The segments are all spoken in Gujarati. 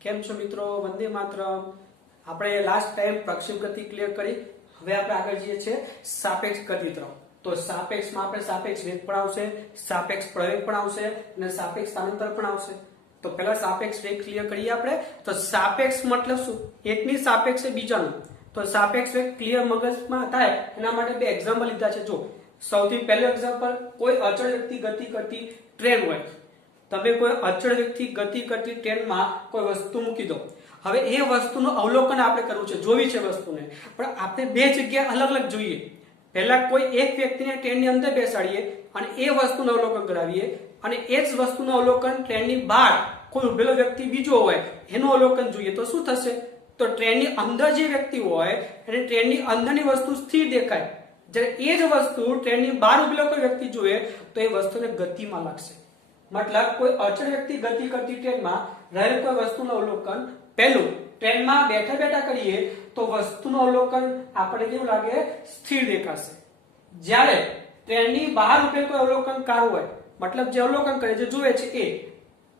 કેમ છો મિત્રો? વંદે માતરમ. આપણે લાસ્ટ ટાઈમ પ્રક્ષેપ ગતિ ક્લિયર કરી. હવે આપણે આગળ જઈએ છીએ સાપેક્ષ ગતિ તરફ. તો સાપેક્ષમાં આપણે સાપેક્ષ વેગ પણ આવશે, સાપેક્ષ પ્રવેગ પણ આવશે અને સાપેક્ષ સ્થાનાંતર પણ આવશે. તો પહેલા સાપેક્ષ વેગ ક્લિયર કરીએ આપણે. તો સાપેક્ષ મતલબ શું? એકની સાપેક્ષે બીજાનું. તો સાપેક્ષ વેગ ક્લિયર મગજમાં થાય એના માટે બે એક્ઝામ્પલ લીધા છે. જો સૌથી પહેલું એક્ઝામ્પલ, કોઈ અચળ વ્યક્તિ ગતિ કરતી ટ્રેન હોય. તમે કોઈ અચળ વ્યક્તિ ગતિ કરતી ટ્રેનમાં કોઈ વસ્તુ મૂકી દો. હવે એ વસ્તુનું અવલોકન આપણે કરવું છે, જોવી છે વસ્તુને, પણ આપણે બે જગ્યાએ અલગ અલગ જોઈએ. પહેલા કોઈ એક વ્યક્તિને ટ્રેનની અંદર બેસાડીએ અને એ વસ્તુનું અવલોકન કરાવીએ, અને એ જ વસ્તુનું અવલોકન ટ્રેનની બહાર કોઈ ઉભેલો વ્યક્તિ બીજો હોય એનું અવલોકન જોઈએ. તો શું થશે? તો ટ્રેનની અંદર જે વ્યક્તિ હોય એને ટ્રેનની અંદરની વસ્તુ સ્થિર દેખાય, જ્યારે એ જ વસ્તુ ટ્રેનની બહાર ઉભેલો કોઈ વ્યક્તિ જોઈએ તો એ વસ્તુને ગતિમાં લાગશે. મતલબ કોઈ અચળ વ્યક્તિ ગતિ કરતી ટ્રેનમાં રહેલ કોઈ વસ્તુનું અવલોકન પહેલું ટ્રેનમાં બેઠા બેઠા કરીએ તો વસ્તુનું અવલોકન આપણને કેવું લાગે? સ્થિર દેખાશે. જ્યારે ટ્રેનની બહાર ઉભેલ કોઈ અવલોકનકાર હોય, મતલબ જે અવલોકન કરે, જે જુએ છે, એ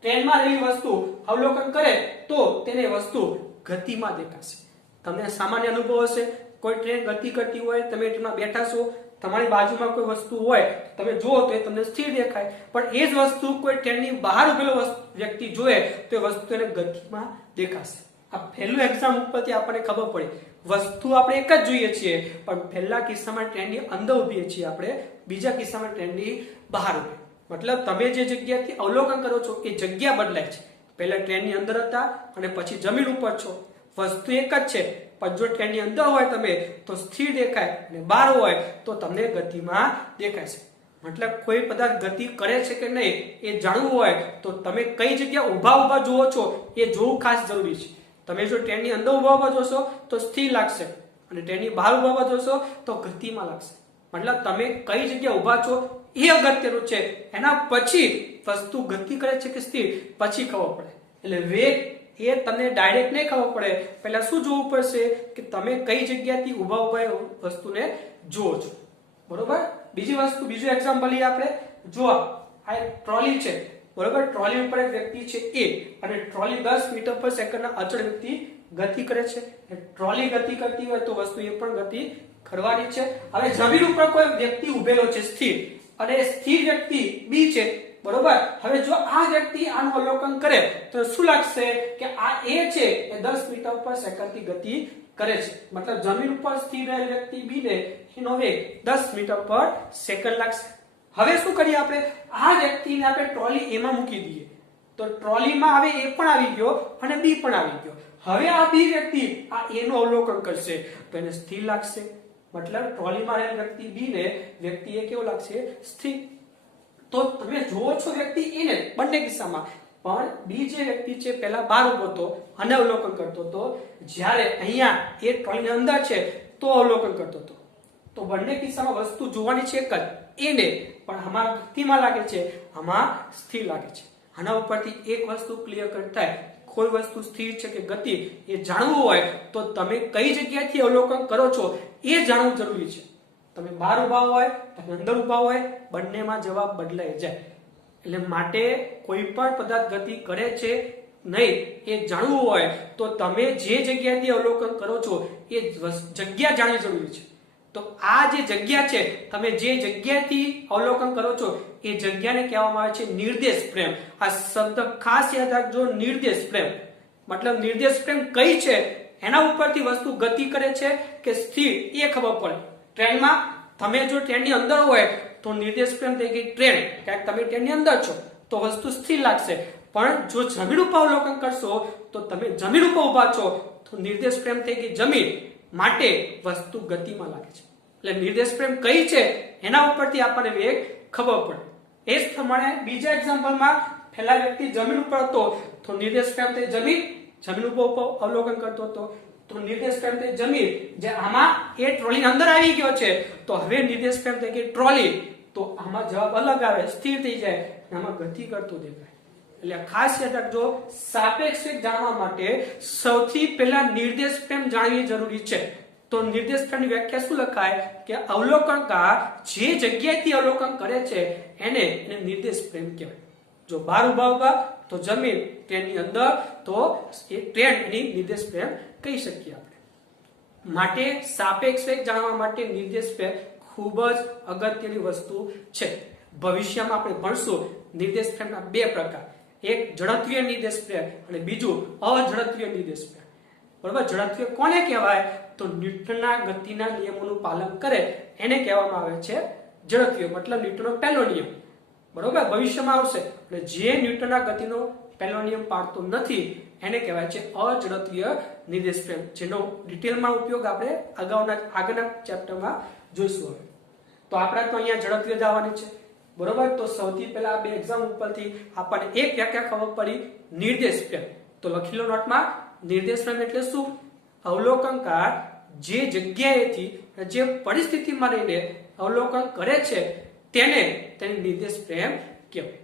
ટ્રેનમાં રહેલી વસ્તુ અવલોકન કરે તો તેને વસ્તુ ગતિમાં દેખાશે. તમને સામાન્ય અનુભવ હશે, કોઈ ટ્રેન ગતિ કરતી હોય, તમે ટ્રેનમાં બેઠા છો, તમારી બાજુમાં કોઈ વસ્તુ હોય, તમે જુઓ તો એ તમને સ્થિર દેખાય, પણ એ જ વસ્તુ કોઈ ટ્રેનની બહાર ઉભેલો વ્યક્તિ જોવે તો એ વસ્તુ એને ગતિમાં દેખાશે. આ પહેલું એક્ઝામ ઉપરથી આપણને ખબર પડી, વસ્તુ આપણે એક જ જોઈએ છીએ, પણ પહેલા કિસ્સામાં ટ્રેનની અંદર ઉભીએ છીએ આપણે, બીજા કિસ્સામાં ટ્રેનની બહાર ઉભી. મતલબ તમે જે જગ્યાથી અવલોકન કરો છો એ જગ્યા બદલાય છે. પહેલા ટ્રેનની અંદર હતા અને પછી જમીન ઉપર છો. વસ્તુ એક જ છે, પણ જો ટ્રેનની અંદર હોય તમે તો સ્થિર દેખાય અને બહાર હોય તો તમને ગતિમાં દેખાય છે. મતલબ કોઈ પદાર્થ ગતિ કરે છે કે નહીં એ જાણવું હોય તો તમે કઈ જગ્યા ઊભા જુઓ છો એ જોવું ખાસ જરૂરી છે. તમે જો ટ્રેનની અંદર ઊભા જોશો તો સ્થિર લાગશે, અને ટ્રેનની બહાર ઊભા જોશો તો ગતિમાં લાગશે. મતલબ તમે કઈ જગ્યા ઊભા છો એ અગત્યનું છે. એના પછી વસ્તુ ગતિ કરે છે કે સ્થિર પછી ખબર પડે. એટલે વેગ એ તમને ડાયરેક્ટ નહીં ખબર પડે. પહેલા શું જોવું પડશે કે તમે કઈ જગ્યાથી ઊભા વસ્તુને જુઓ છો. બરોબર? બીજી વસ્તુ, બીજું એક્ઝામ્પલ લઈએ આપણે. જો આ એક ટ્રોલી છે, બરોબર? ટ્રોલી ઉપર એક વ્યક્તિ છે એ, અને ટ્રોલી 10 મીટર પર સેકન્ડના અચળ વ્યક્તિ ગતિ કરે છે. ટ્રોલી ગતિ કરતી હોય તો વસ્તુ એ પણ ગતિ કરવાની છે. હવે જમીન ઉપર કોઈ વ્યક્તિ ઉભેલો છે સ્થિર, અને સ્થિર વ્યક્તિ બી છે, બરોબર? હવે જો આ વ્યક્તિ આનું અવલોકન કરે તો શું લાગશે કે આ એ છે એ 10 મીટર પર સેકન્ડથી ગતિ કરે છે. મતલબ જમીન ઉપર સ્થિર રહેલ વ્યક્તિ બી ને એનો વેગ 10 મીટર પર સેકન્ડ લાગશે. હવે શું કરીએ આપણે? આ વ્યક્તિને આપણે ટ્રોલી એમાં મૂકી દઈએ તો ટ્રોલીમાં હવે એ પણ આવી ગયો અને બી પણ આવી ગયો. હવે આ બી વ્યક્તિ આ એ નું અવલોકન કરશે તો એને સ્થિર લાગશે. મતલબ ટ્રોલીમાં રહેલ વ્યક્તિ બી ને વ્યક્તિ એ કેવો લાગશે? સ્થિર. તો તમે જોવો છો વ્યક્તિ એને બંને કિસ્સામાં, પણ બી જે વ્યક્તિ છે પહેલા બહાર ઉભો હતો અને અવલોકન કરતો હતો, જ્યારે અહીંયા એ ટ્રોલીની અંદર છે તો અવલોકન કરતો હતો. તો બંને કિસ્સામાં વસ્તુ જોવાની છે એક જ, એને, પણ આમાં ગતિમાં લાગે છે, આમાં સ્થિર લાગે છે. આના ઉપરથી એક વસ્તુ ક્લિયર કટ થાય, કોઈ વસ્તુ સ્થિર છે કે ગતિ એ જાણવું હોય તો તમે કઈ જગ્યાથી અવલોકન કરો છો એ જાણવું જરૂરી છે. તમે બહાર ઉભા હોય, તમે અંદર ઉભા હોય, બંનેમાં જવાબ બદલાઈ જાય. એટલે માટે કોઈ પણ પદાર્થ ગતિ કરે છે નહીં એ જાણવું હોય તો તમે જે જગ્યાથી અવલોકન કરો છો એ જગ્યા જાણવી જરૂરી છે. તો આ જે જગ્યા છે, તમે જે જગ્યાથી અવલોકન કરો છો એ જગ્યાને કહેવામાં આવે છે નિર્દેશ ફ્રેમ. આ શબ્દ ખાસ યાદ રાખજો, નિર્દેશ ફ્રેમ. મતલબ નિર્દેશ ફ્રેમ કઈ છે એના ઉપરથી વસ્તુ ગતિ કરે છે કે સ્થિર એ ખબર પડે. ટ્રેનમાં તમે જો ટ્રેનની અંદર હોય તો નિર્દેશ ફ્રેમ થઈ ગઈ ટ્રેન, ક્યાંક તમે ટ્રેનની અંદર છો તો વસ્તુ સ્થિર લાગશે. પણ જો જમીન ઉપર અવલોકન કરશો તો તમે જમીન ઉપર ઉભા છો તો નિર્દેશ ફ્રેમ થઈ ગઈ જમીન, માટે વસ્તુ ગતિમાં લાગે છે. એટલે નિર્દેશ ફ્રેમ કઈ છે એના ઉપરથી આપણને વેગ ખબર પડે. એ જ પ્રમાણે બીજા એક્ઝામ્પલમાં પહેલા વ્યક્તિ જમીન ઉપર હતો તો નિર્દેશ ફ્રેમ થઈ જમીન, જમીન ઉપર અવલોકન કરતો હતો તો નિર્દેશ ફ્રેમ થઈ જમીન. જે આમાં એ ટ્રોલી અંદર આવી ગયો છે તો હવે નિર્દેશ ફ્રેમ થઈ ગઈ ટ્રોલી. તો આમાં જવાબ અલગ આવે, સ્થિર થઈ જાય, આમાં ગતિ કરતો દેખાય. એટલે ખાસ યાદ રાખજો, સાપેક્ષ વેગ જાણવા માટે સૌથી પહેલા નિર્દેશ ફ્રેમ જાણવી જરૂરી છે. તો નિર્દેશ ફ્રેમની વ્યાખ્યા શું લખાય કે અવલોકનકાર જે જગ્યાએથી અવલોકન કરે છે એને નિર્દેશ ફ્રેમ કહેવાય. જો બહાર ઉભા તો જમીન, ટ્રેનની અંદર તો એ ટ્રેન એની નિર્દેશ ફ્રેમ કહી શકીએ આપણે. માટે સાપેક્ષ વેગ જાણવા માટે નિર્દેશ ફ્રેમ ખૂબ જ અગત્યની વસ્તુ છે. ભવિષ્યમાં આપણે ભણશું નિર્દેશ ફ્રેમના બે પ્રકાર, એક ઝડપીય નિર્દેશ ફ્રેમ અને બીજું અઝડપીય નિર્દેશ ફ્રેમ. બરોબર, ઝડપીય કોને કહેવાય? તો ન્યૂટનના ગતિના નિયમોનું પાલન કરે એને કહેવામાં આવે છે ઝડપીય, મતલબ ન્યૂટનનો પહેલો નિયમ. બરોબર, ભવિષ્યમાં આવશે અને જે ન્યૂટનના ગતિનો પહેલો નિયમ પાળતો નથી એને કહેવાય છે અઝડપીય નિર્દેશ ફ્રેમ, જેનો ડિટેલમાં ઉપયોગ આપણે આગળના ચેપ્ટરમાં જોઈશું. હવે તો આપણે તો અહીંયા ઝડપીય જ આવવાની છે. બરોબર, તો સૌથી પહેલા બે એક્ઝામ ઉપરથી આપણને એક વ્યાખ્યા ખબર પડી નિર્દેશ ફ્રેમ. તો લખી લો નોટમાં, નિર્દેશ ફ્રેમ એટલે શું? અવલોકનકાર જે જગ્યાએથી જે પરિસ્થિતિમાં રહીને અવલોકન કરે છે તેને તેની નિર્દેશ ફ્રેમ કહેવાય.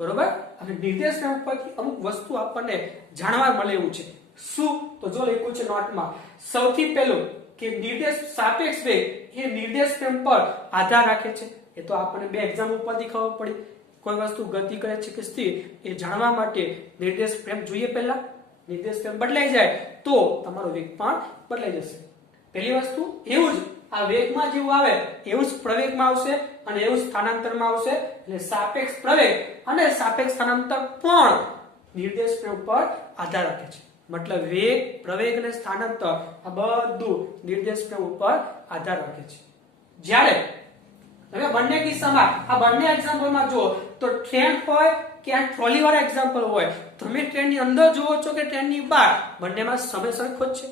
બરોબર, અને નિર્દેશ ફ્રેમ પરથી અમુક વસ્તુ આપણને જાણવા મળે એવું છે. શું? તો જો લખ્યું છે નોટમાં, સૌથી પહેલું કે નિર્દેશ સાપેક્ષ વેગ એ નિર્દેશ ફ્રેમ પર આધાર રાખે છે. એ તો આપણને બે એક્ઝામ ઉપરથી ખબર પડી. કોઈ વસ્તુ ગતિ કરે છે કે સ્થિર એ જાણવા માટે નિર્દેશ ફ્રેમ જોઈએ. પહેલા નિર્દેશ ફ્રેમ બદલાઈ જાય તો તમારો વેગ પણ બદલાઈ જશે. પહેલી વસ્તુ એવું જ આ વેગમાં જેવું આવે એવું જ પ્રવેગમાં આવશે અને એવું સ્થાનાંતરમાં આવશે. એટલે સાપેક્ષ પ્રવેગ અને સાપેક્ષ સ્થાનાંતર પણ નિર્દેશ ફ્રેમ પર આધાર રાખે છે. મતલબ વેગ, પ્રવેગ અને સ્થાનાંતર આ બધું નિર્દેશ ફ્રેમ ઉપર આધાર રાખે છે. જ્યારે તમે બંને કિસ્સામાં આ બંને એક્ઝામ્પલમાં જુઓ તો ટ્રેન હોય કે આ ટ્રોલી વાળા એક્ઝામ્પલ હોય, તમે ટ્રેનની અંદર જુઓ છો કે ટ્રેનની બહાર, બંનેમાં સમય સરખો જ છે.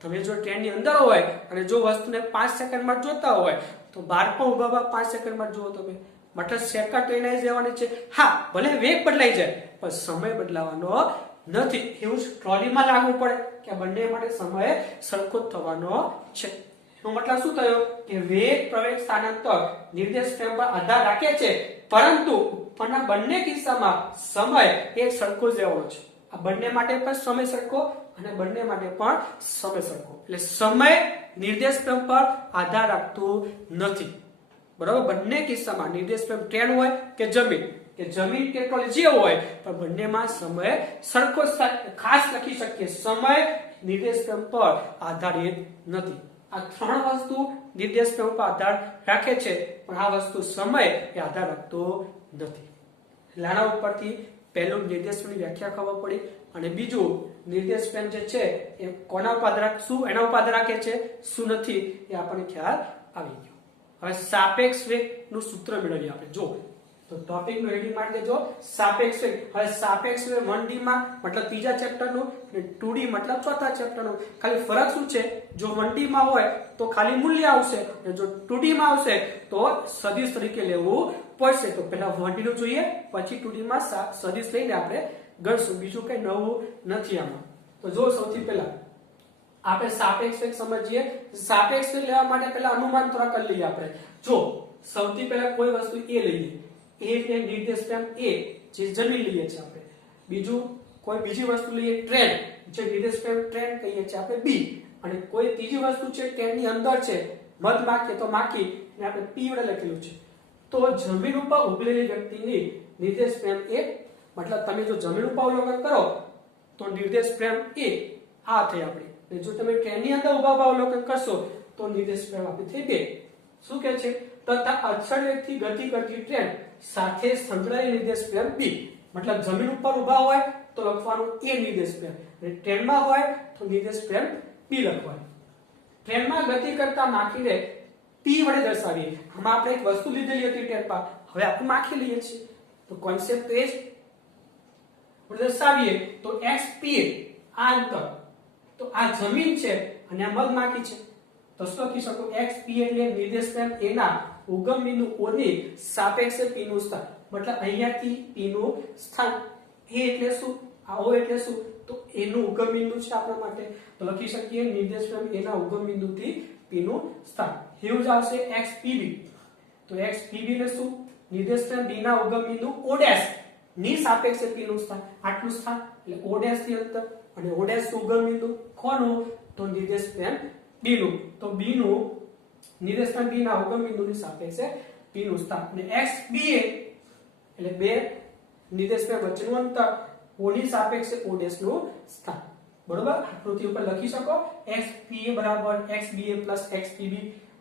તમે જો ટ્રેનની અંદર હોય અને જો વસ્તુને 5 સેકન્ડમાં જોતા હોય તો બહાર પણ ઉભા 5 સેકન્ડમાં જુઓ તમે, મતલબ સેકન્ડ તો એના જ રહેવાની છે. હા, ભલે વેગ બદલાઈ જાય પણ સમય બદલાવાનો નથી. એવું જ ટ્રોલીમાં લાગુ પડે કે બંને માટે સમય સરખો જ થવાનો છે. એનો મતલબ શું થયો કે વેગ, પ્રવેગ, સ્થાનાંતર નિર્દેશ ફ્રેમ પર આધાર રાખે છે, પરંતુ ઉપરના બંને કિસ્સામાં સમય એક સરખો જ રહેવાનો છે. આ બંને માટે પણ સમય સરખો અને બંને માટે પણ સમય સરખો. એટલે સમય નિર્દેશ ફ્રેમ પર આધાર રાખતું નથી. બરાબર, બંને કિસ્સામાં નિર્દેશ ફ્રેમ ટ્રેન હોય કે જમીન કે ટ્રોલી જે હોય પણ બંનેમાં સમય સરખો. ખાસ લખી શકીએ સમય નિર્દેશ ફ્રેમ પર આધારિત નથી. આ ત્રણ વસ્તુ નિર્દેશ ફ્રેમ પર આધાર રાખે છે પણ આ વસ્તુ સમય એ આધાર રાખતો નથી. આના ઉપરથી પહેલું નિર્દેશ ફ્રેમની વ્યાખ્યા ખબર પડી અને બીજું નિર્દેશ ફ્રેમ જે છે એ કોના ઉપર આધાર શું એના ઉપર આધાર રાખે છે, શું નથી એ આપણને ખ્યાલ આવી ગયો. હવે સાપેક્ષ વેગનું સૂત્ર મેળવીએ આપણે. જો તો ટોપિક નું હેડિંગ મારી દેજો સાપેક્ષ વેગ. હવે સાપેક્ષ વેગ 1D માં મતલબ ત્રીજા ચેપ્ટર નું અને 2D મતલબ ચોથા ચેપ્ટર નું. ખાલી ફરક શું છે, જો 1D માં હોય તો ખાલી મૂલ્ય આવશે અને જો 2D માં આવશે તો સદિશ તરીકે લેવું પડશે. તો પહેલા 1D નું જોઈએ પછી 2D માં સદિશ લઈને આપણે ગણશું. બીજું કઈ નવું નથી આમાં. તો જો સૌથી પહેલા આપણે સાપેક્ષ વેગ સમજીએ. સાપેક્ષ વેગ લેવા માટે પહેલા અનુમાન થોડા કરી લઈએ આપણે. જો સૌથી પહેલા કોઈ વસ્તુ એ લઈએ, એ એટલે નિર્દેશ ફ્રેમ એ જે જમીન લઈએ છીએ આપણે. બીજું કોઈ બીજી વસ્તુ લઈએ ટ્રેન, જે નિર્દેશ ફ્રેમ ટ્રેન કહીએ છીએ આપણે બી. અને કોઈ ત્રીજી વસ્તુ છે ટ્રેનની અંદર છે, મધ માખી તો માખી ને આપણે પી વડે લખેલું છે. તો જમીન ઉપર ઉભેલી વ્યક્તિની નિર્દેશ ફ્રેમ એ, મતલબ તમે જો જમીન ઉપર અવલોકન કરો તો નિર્દેશ ફ્રેમ એ આ થઈ આપણી. જો તમે ટ્રેનની અંદર ઉભા અવલોકન કરશો તો નિર્દેશ ફ્રેમ આપણી થઈ બે. શું કહે છે, તથા અચળ વેગથી ગતિ કરતી ટ્રેન સાથે સંકળાયેલી નિર્દેશ ફ્રેમ બી. મતલબ જમીન ઉપર ઉભા હોય તો લખવાનું એ નિર્દેશ ફ્રેમ અને ટ્રેનમાં હોય તો નિર્દેશ ફ્રેમ બી લખવાનું. ટ્રેનમાં ગતિ કરતા માખીને પી વડે દર્શાવીએ. આમાં આપણે એક વસ્તુ લીધેલી હતી ટ્રેન પર, હવે આપણે માખી લઈએ છીએ તો કોન્સેપ્ટ એ જ દર્શાવીએ તો x p આ અંતર, તો આ જમીન છે અને આ મધ માખી છે તો શું લખી શકો, x p એટલે નિર્દેશ ફ્રેમ a ના ઉગમ બિંદુ o ની સાપેક્ષે p નું સ્થાન. મતલબ અહીંયાથી p નું સ્થાન. a એટલે શું, આ o એટલે શું, તો a નું ઉગમ બિંદુ છે આપણા માટે તો લખી શકીએ નિર્દેશ ફ્રેમ a ના ઉગમ બિંદુથી p નું સ્થાન. એવું જ આવશે xpb. તો xpb એટલે શું, નિર્દેશ ફ્રેમ b ના ઉગમ બિંદુ o' ની સાપેક્ષે p નું સ્થાન. આટલું સ્થાન એટલે o' થી અંતર અને o' ઉગમ બિંદુ કોનું, તો નિર્દેશ ફ્રેમ b નું. તો b નું નિર્દેશ ફ્રેમ b ના ઉગમ બિંદુની સાપેક્ષે p નું સ્થાન. અને xba એટલે 2 નિર્દેશ પ્રેમ વચ્ચેનું અંતર, O ની સાપેક્ષે O ડેશ નું સ્થાન. બરોબર, આકૃતિ ઉપર લખી શકો xPa બરાબર xBa plus xPb.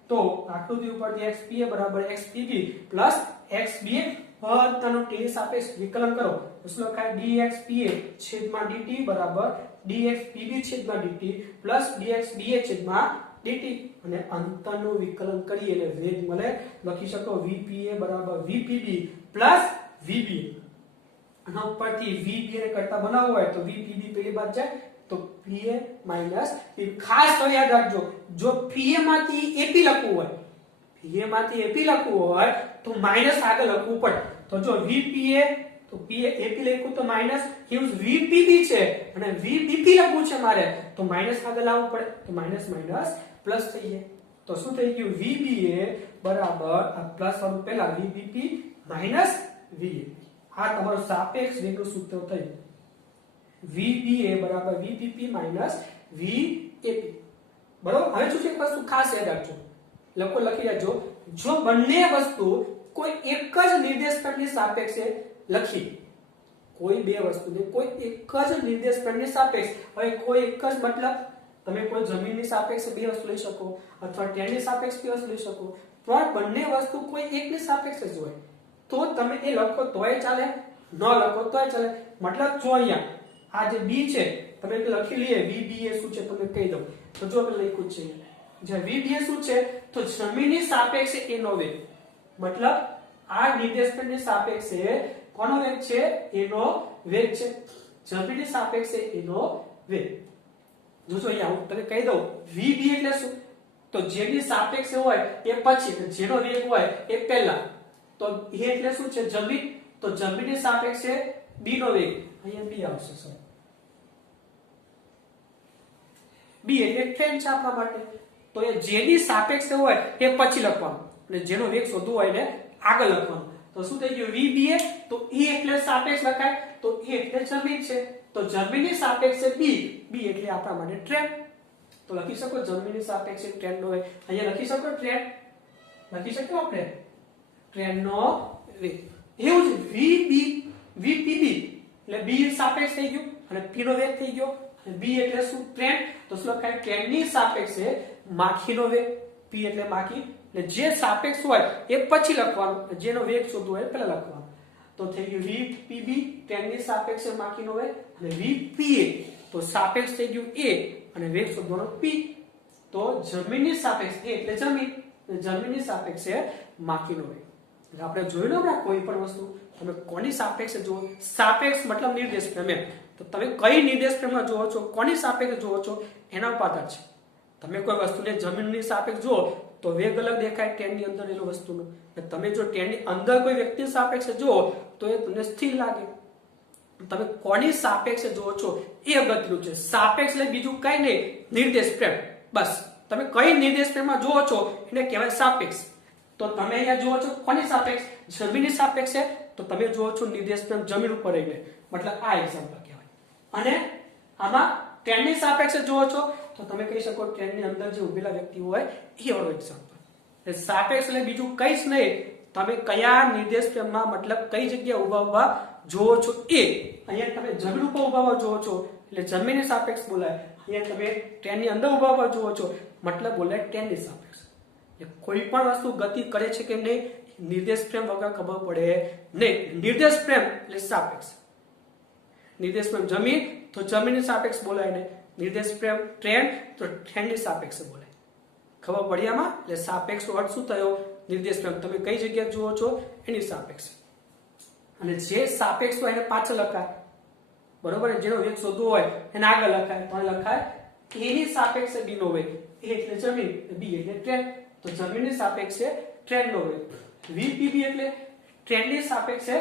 તો આકૃતિ ઉપરથી xPa બરાબર xPb plus xBa બધાનો t સાપેક્ષ વિકલન કરો તો શું લખાય dxPa છેદમાં dt બરાબર dxPb છેદમાં dt plus dxBa છેદમાં dt અને અંતરનું વિકલન કરી એટલે વેગ મળે. લખી શકો vPa બરાબર vPb plus vBa. અને ઉપરથી vBa ને કરતા બનાવવું હોય તો vPb પેલી બાજુ જાય તો Pa minus P. ખાસ તો યાદ રાખજો, જો Pa માંથી AP લખવું હોય, Pa માંથી AP લખવું હોય તો માઈનસ આગળ લખવું પડે. તો જો vPa તો Pa AP લખ્યું તો માઈનસ, હિન્સ vPb છે અને vBp લખવું છે મારે તો માઈનસ આગળ લાવવું પડે તો માઈનસ માઈનસ પ્લસ થઈ જાય. તો શું થઈ ગયું vBa બરાબર આ પ્લસ વાળું પહેલા vBp માઈનસ vA. આ તમારું સાપેક્ષ વેગનું સૂત્ર થયું. vBa બરાબર vBp માઈનસ vAp. બરોબર, હવે શું છે એક વસ્તુ ખાસ યાદ રાખજો, લખો લખી રાખજો, જો બંને વસ્તુ કોઈ એક જ નિર્દેશકની સાપેક્ષે લખી, કોઈ બે વસ્તુને કોઈ એક જ નિર્દેશકની સાપેક્ષ, હવે કોઈ એક જ મતલબ તમે કોઈ જમીનની સાપેક્ષે બે વસ્તુ લઈ શકો અથવા ટેનની સાપેક્ષે બે વસ્તુ લઈ શકો, પણ બંને વસ્તુ કોઈ એકની સાપેક્ષે જ હોય તો તમે એ લખો તોય ચાલે, ન લખો તોય ચાલે. મતલબ જો અહીંયા આ જે b છે તમે લખી લઈએ vBa શું છે તમને કહી દઉં. તો જો આપણે લખ્યું છે જે vBa શું છે તો જમીનની સાપેક્ષે એનો વેગ, મતલબ આ નિર્દેશકની સાપેક્ષે કોનો વેગ છે એનો વેગ છે, જમીનની સાપેક્ષે એનો વેગ. જોજો અહીંયા હું તમને કહી દઉં vB એટલે શું તો જેની સાપેક્ષે હોય એ પછી, જેનો વેગ હોય એ પહેલા. તો એ એટલે શું છે જમીન, તો જમીનની સાપેક્ષે b નો વેગ, અહીંયા b આવશે સર. b એટલે ટ્રેન છે આપણા માટે, તો એ જેની સાપેક્ષે હોય એ પછી લખવાનું અને જેનો વેગ શોધવો હોય એને આગળ લખવાનું. તો શું થઈ ગયું vBa, તો e એટલે સાપેક્ષ લખાય તો e એટલે જમીન છે, તો જમીનની સાપેક્ષે b, b એટલે આપણા માટે ટ્રેન. તો લખી શકો જમીનની સાપેક્ષે ટ્રેન નો વેગ, અહીંયા લખી શકો ટ્રેન, લખી શકો આપણે ટ્રેનનો વેગ. એવું જ vPb એટલે b સાપેક્ષ થઈ ગયું અને p નો વેગ થઈ ગયો. b એટલે શું ટ્રેન, તો શું લખાય ટ્રેનની સાપેક્ષે માખીનો વેગ, p એટલે માખી, એટલે જે સાપેક્ષ હોય એ પછી લખવાનું, જેનો વેગ શોધવો હોય પહેલા લખવાનું. તો થઈ ગયું vPb ટ્રેનની સાપેક્ષે માખીનો વેગ અને vPa તો સાપેક્ષ થઈ ગયું a અને વેગ શોધવાનો p. તો જમીનની સાપેક્ષ a એટલે જમીન, જમીનની સાપેક્ષે માખીનો વેગ. આપણે જોયું ને હમણાં કોઈ પણ વસ્તુ તમે કોની સાપેક્ષે જુઓ, સાપેક્ષ મતલબ નિર્દેશ પ્રેમ એમ, તો તમે કઈ નિર્દેશ પ્રેમમાં જુઓ છો, કોની સાપેક્ષે જુઓ છો એના ઉપર આધાર છે. તમે કોઈ વસ્તુને જમીનની સાપેક્ષ જુઓ તો વેગ અલગ દેખાય ટ્રેનની અંદર એનો વસ્તુનો, તમે જો ટ્રેનની અંદર કોઈ વ્યક્તિની સાપેક્ષે જુઓ તો એ તમને સ્થિર લાગે. તમે કોની સાપેક્ષે જુઓ છો એ અગત્યનું છે. સાપેક્ષ એટલે બીજું કઈ નહીં, નિર્દેશ પ્રેમ, બસ. તમે કઈ નિર્દેશ પ્રેમમાં જુઓ છો એને કહેવાય સાપેક્ષ. તો તમે અહીંયા જુઓ છો કોની સાપેક્ષ, જમીનની સાપેક્ષે, તો તમે જુઓ છો નિર્દેશ પ્રેમ જમીન ઉપર રહીને, મતલબ આ એક્ઝામ્પલ કહેવાય. અને આમાં ટ્રેનની સાપેક્ષે જુઓ છો તો તમે કહી શકો ટ્રેનની અંદર જે ઉભેલા વ્યક્તિ હોય એ વાળો એક્ઝામ્પલ. સાપેક્ષ એટલે બીજું કઈ જ નહીં, તમે કયા નિર્દેશ પ્રેમમાં મતલબ કઈ જગ્યાએ ઉભા જુઓ છો એ. અહીંયા તમે જમીન ઉપર ઉભા જુઓ છો એટલે જમીનની સાપેક્ષ બોલાય, અહીંયા તમે ટ્રેનની અંદર ઉભા જુઓ છો મતલબ બોલાય ટ્રેનની સાપેક્ષ. કોઈ પણ વસ્તુ ગતિ કરે છે કે નહીં નિર્દેશ પ્રેમ વગર ખબર પડે નહીં. નિર્દેશ પ્રેમ એટલે સાપેક્ષ, નિર્દેશ પ્રેમ જમીન તો જમીનની સાપેક્ષ બોલાય ને, નિર્દેશ પ્રેમ ટ્રેન તો ટ્રેનની સાપેક્ષ બોલાય. ખબર પડી આમાં? એટલે સાપેક્ષ નો અર્થ શું થયો, નિર્દેશ પ્રેમ તમે કઈ જગ્યાએ જુઓ છો એની સાપેક્ષ, અને જે સાપેક્ષ હોય એને પાછળ લખાય, બરોબર. જેનો વેગ શોધવો હોય એને આગળ લખાય, તો લખાય એની સાપેક્ષે b નો વેગ, a એટલે જમીન, b એટલે ટ્રેન, તો જમીનની સાપેક્ષે ટ્રેનનો વેગ. vPb એટલે ટ્રેનની સાપેક્ષે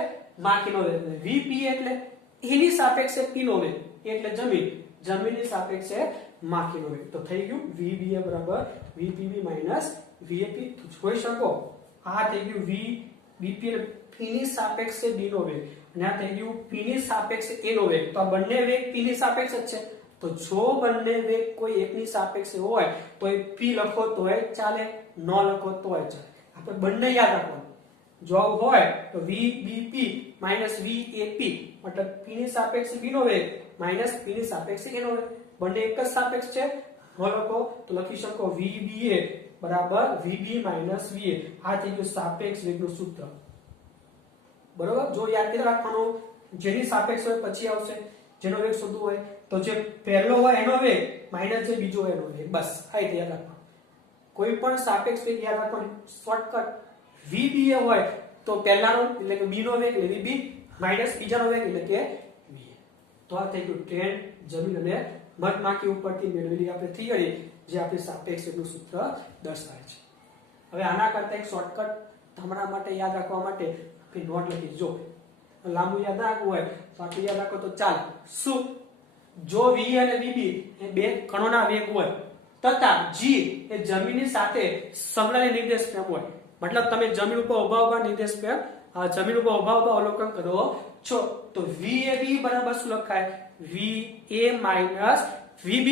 માખીનો વેગ, vPa એટલે એની સાપેક્ષે p નો વેગ, એટલે જમીન, જમીનની સાપેક્ષે માખીનો વેગ. તો થઈ ગયું vBa બરાબર vPb માઈનસ vAp. જોઈ શકો આ થઈ ગયું vBp p ની સાપેક્ષે b નો વેગ અને આ થઈ ગયું p ની સાપેક્ષે a નો વેગ. તો આ બંને વેગ p ની સાપેક્ષે જ છે. તો જો બંને વેગ કોઈ એકની સાપેક્ષે હોય તો એ p લખો તોય ચાલે, ન લખો તોય ચાલે. આપણે બંને યાદ રાખવાનું, જો આવું હોય તો VBP માઇનસ VAP મતલબ P ની સાપેક્ષે B નો વેગ માઇનસ P ની સાપેક્ષે A નો વેગ, બંને એક જ સાપેક્ષ છે લખો તો લખી શકો VBA બરાબર VB માઇનસ VA. આ થઈ ગયું સાપેક્ષ વેગનું સૂત્ર. બરોબર, જો યાદ કરી રાખવાનું જેની સાપેક્ષ હોય પછી આવશે, જેનો વેગ શોધવો હોય તો જે પહેલો હોય એનો વેગ માઇનસ જે બીજો હોય એનો વેગ, બસ આ રીતે યાદ રાખવાનું. કોઈ પણ સાપેક્ષ વેગ યાદ રાખવાનું શોર્ટકટ. VBA હોય તો પહેલાનો એટલે કે B નો વેગ એટલે VB માઇનસ બીજાનો વેગ એટલે કે VA. તો આ થઈ ગયું ટ્રેન, જમીન અને મધમાખી ઉપરથી મેળવેલી આપણે થિયરી જે આપણી સાપેક્ષ વેગનું સૂત્ર દર્શાવે છે. હવે આના કરતા એક શોર્ટકટ તમારા માટે યાદ રાખવા માટે કે નોટ લખી, જો લાંબુ યાદ રાખવું હોય તો આટલું યાદ રાખો તો ચાલે. શું? જો V અને VB એ બે કણોના વેગ હોય તથા G એ જમીનની સાથે સમલાની નિર્દેશ પ્રેમ હોય, મતલબ તમે જમીન ઉપર ઉભા નિર્દેશ પ્રેમ જમીન ઉપર ઉભા અવલોકન કરો છો તો VAB બરાબર શું લખાય? VA minus VB.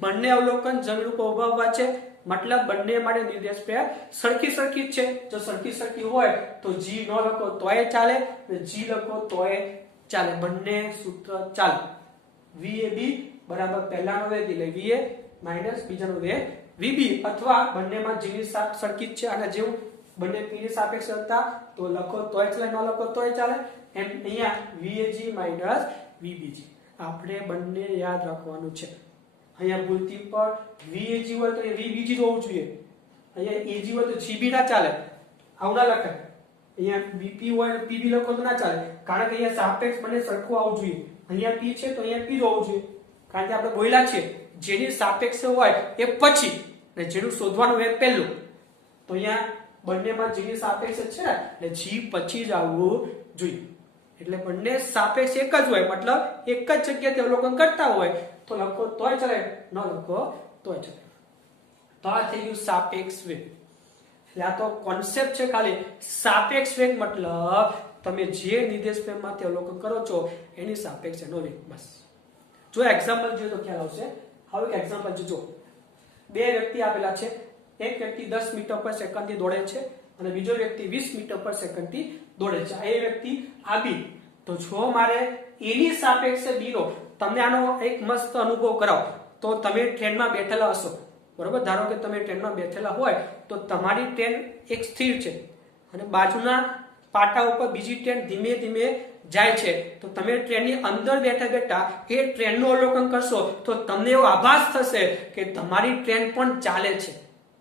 બંને અવલોકન જમીન ઉપર ઉભા છે મતલબ બંને માટે નિર્દેશ પ્રેમ સરખી જ છે. જો સરખી હોય તો G ન લખો તોય ચાલે અને G લખો તોય ચાલે, બંને સૂત્ર ચાલે. VAB બરાબર પહેલાનો વેગ એટલે VA માઇનસ બીજાનો વેગ VB, અથવા બંનેમાં G ની સરખી જ છે અને જેવું બંને P ની સાપેક્ષે હતા તો લખો તોય ચાલે, ન લખો તોય ચાલે. એમ અહીંયા VAG માઇનસ VBG આપણે બંને યાદ રાખવાનું છે. અહીંયા ભૂલથી પર VAG હોય તો એ VBG જ હોવું જોઈએ, અહીંયા AG હોય તો GB ના ચાલે, આવું ના લખાય. અહીંયા BP હોય તો PB લખો તો ના ચાલે, કારણ કે અહીંયા સાપેક્ષ બંને સરખું આવવું જોઈએ. અહીંયા P છે તો અહીંયા P જ હોવું જોઈએ, કારણ કે આપણે બોલ્યા છે જેની સાપેક્ષ હોય એ પછી અને જેનું શોધવાનું હોય પહેલું. તો અહીંયા બંનેમાં G ની સાપેક્ષ છે એટલે G પછી જ આવવું જોઈએ. એટલે બંને સાપેક્ષ એક જ હોય મતલબ એક જ જગ્યાએ અવલોકન કરતા હોય તો લખો તોય ચાલે, ન લખો તોય ચાલે. તો આ થઈ ગયું સાપેક્ષ વેગ. એટલે આ તો કોન્સેપ્ટ છે ખાલી. સાપેક્ષ વેગ મતલબ તમે જે નિર્દેશ પ્રેમમાંથી અવલોકન કરો છો એની સાપેક્ષ એનો વેગ, બસ. જો એક્ઝામ્પલ જોઈએ તો ખ્યાલ આવશે. હવે એક એક્ઝામ્પલ જો બે વ્યક્તિ આપેલા છે, એક વ્યક્તિ 10 મીટર પર સેકન્ડથી દોડે છે અને બીજો વ્યક્તિ 20 મીટર પર સેકન્ડથી દોડે છે. આ વ્યક્તિ આ બી. તો જો મારે A ની સાપેક્ષે B નો તમને આનો એક મસ્ત અનુભવ કરાવો તો તમે ટ્રેનમાં બેઠેલા હશો, બરોબર. ધારો કે તમે ટ્રેનમાં બેઠેલા હોય તો તમારી ટ્રેન એક સ્થિર છે અને બાજુના પાટા ઉપર બીજી ટ્રેન ધીમે ધીમે જાય છે, તો તમે ટ્રેનની અંદર બેઠા એ ટ્રેનનું અવલોકન કરશો તો તમને એવો આભાસ થશે કે તમારી ટ્રેન પણ ચાલે છે.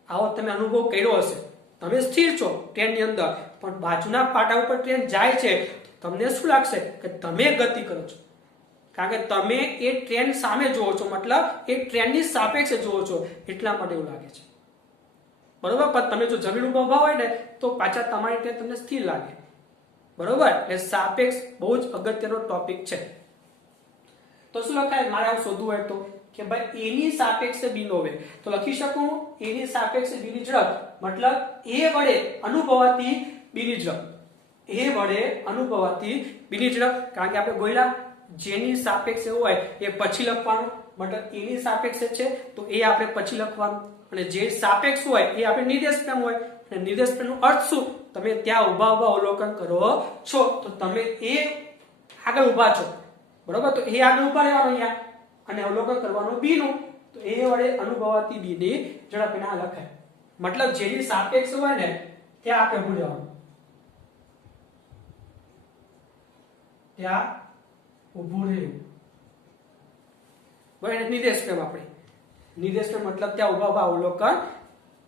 આવો તમે અનુભવ કર્યો હશે. તમે સ્થિર છો ટ્રેનની અંદર પણ બાજુના પાટા ઉપર ટ્રેન જાય છે, તમને શું લાગશે કે તમે ગતિ કરો છો, કારણ કે તમે એ ટ્રેન સામે જોવો છો, મતલબ એ ટ્રેનની સાપેક્ષે જોવો છો એટલા માટે એવું લાગે છે, બરોબર. પણ તમે જો જમીન ઉપર ઉભા હોય ને તો પાછા તમારી ટ્રેન તમને સ્થિર લાગે, બરોબર. એટલે સાપેક્ષ બહુ જ અગત્યનો ટોપિક છે. તો શું લખાય મારે આવું શોધવું હોય તો કે ભાઈ A ની સાપેક્ષે B નો વેગ, તો લખી શકું A ની સાપેક્ષે B ની ઝડપ મતલબ A વડે અનુભવાતી B ની ઝડપ, A વડે અનુભવાતી B ની ઝડપ. કારણ કે આપણે બોલ્યા જેની સાપેક્ષે હોય એ પછી લખવાનું, મતલબ A ની સાપેક્ષે છે તો એ આપણે પછી લખવાનું, અને જે સાપેક્ષ હોય એ આપણે નિર્દેશ પ્રેમ હોય. અને નિર્દેશ પ્રેમનો અર્થ શું? તમે ત્યાં ઊભા અવલોકન કરો છો તો તમે એ આગળ ઊભા છો, બરોબર. તો એ આગળ ઊભા રહેવાનું અહીંયા અને અવલોકન કરવાનું B નું, તો એ વડે અનુભવાતી B ની ઝડપ એના લખાય. મતલબ જેની સાપેક્ષ હોય ને ત્યાં આપણે ઊભું રહેવાનું, ત્યાં ઊભું રહેવું, બરાબર. નિર્દેશ પ્રેમ આપણે નિર્દેશ પ્રેમ મતલબ ત્યાં ઊભા અવલોકન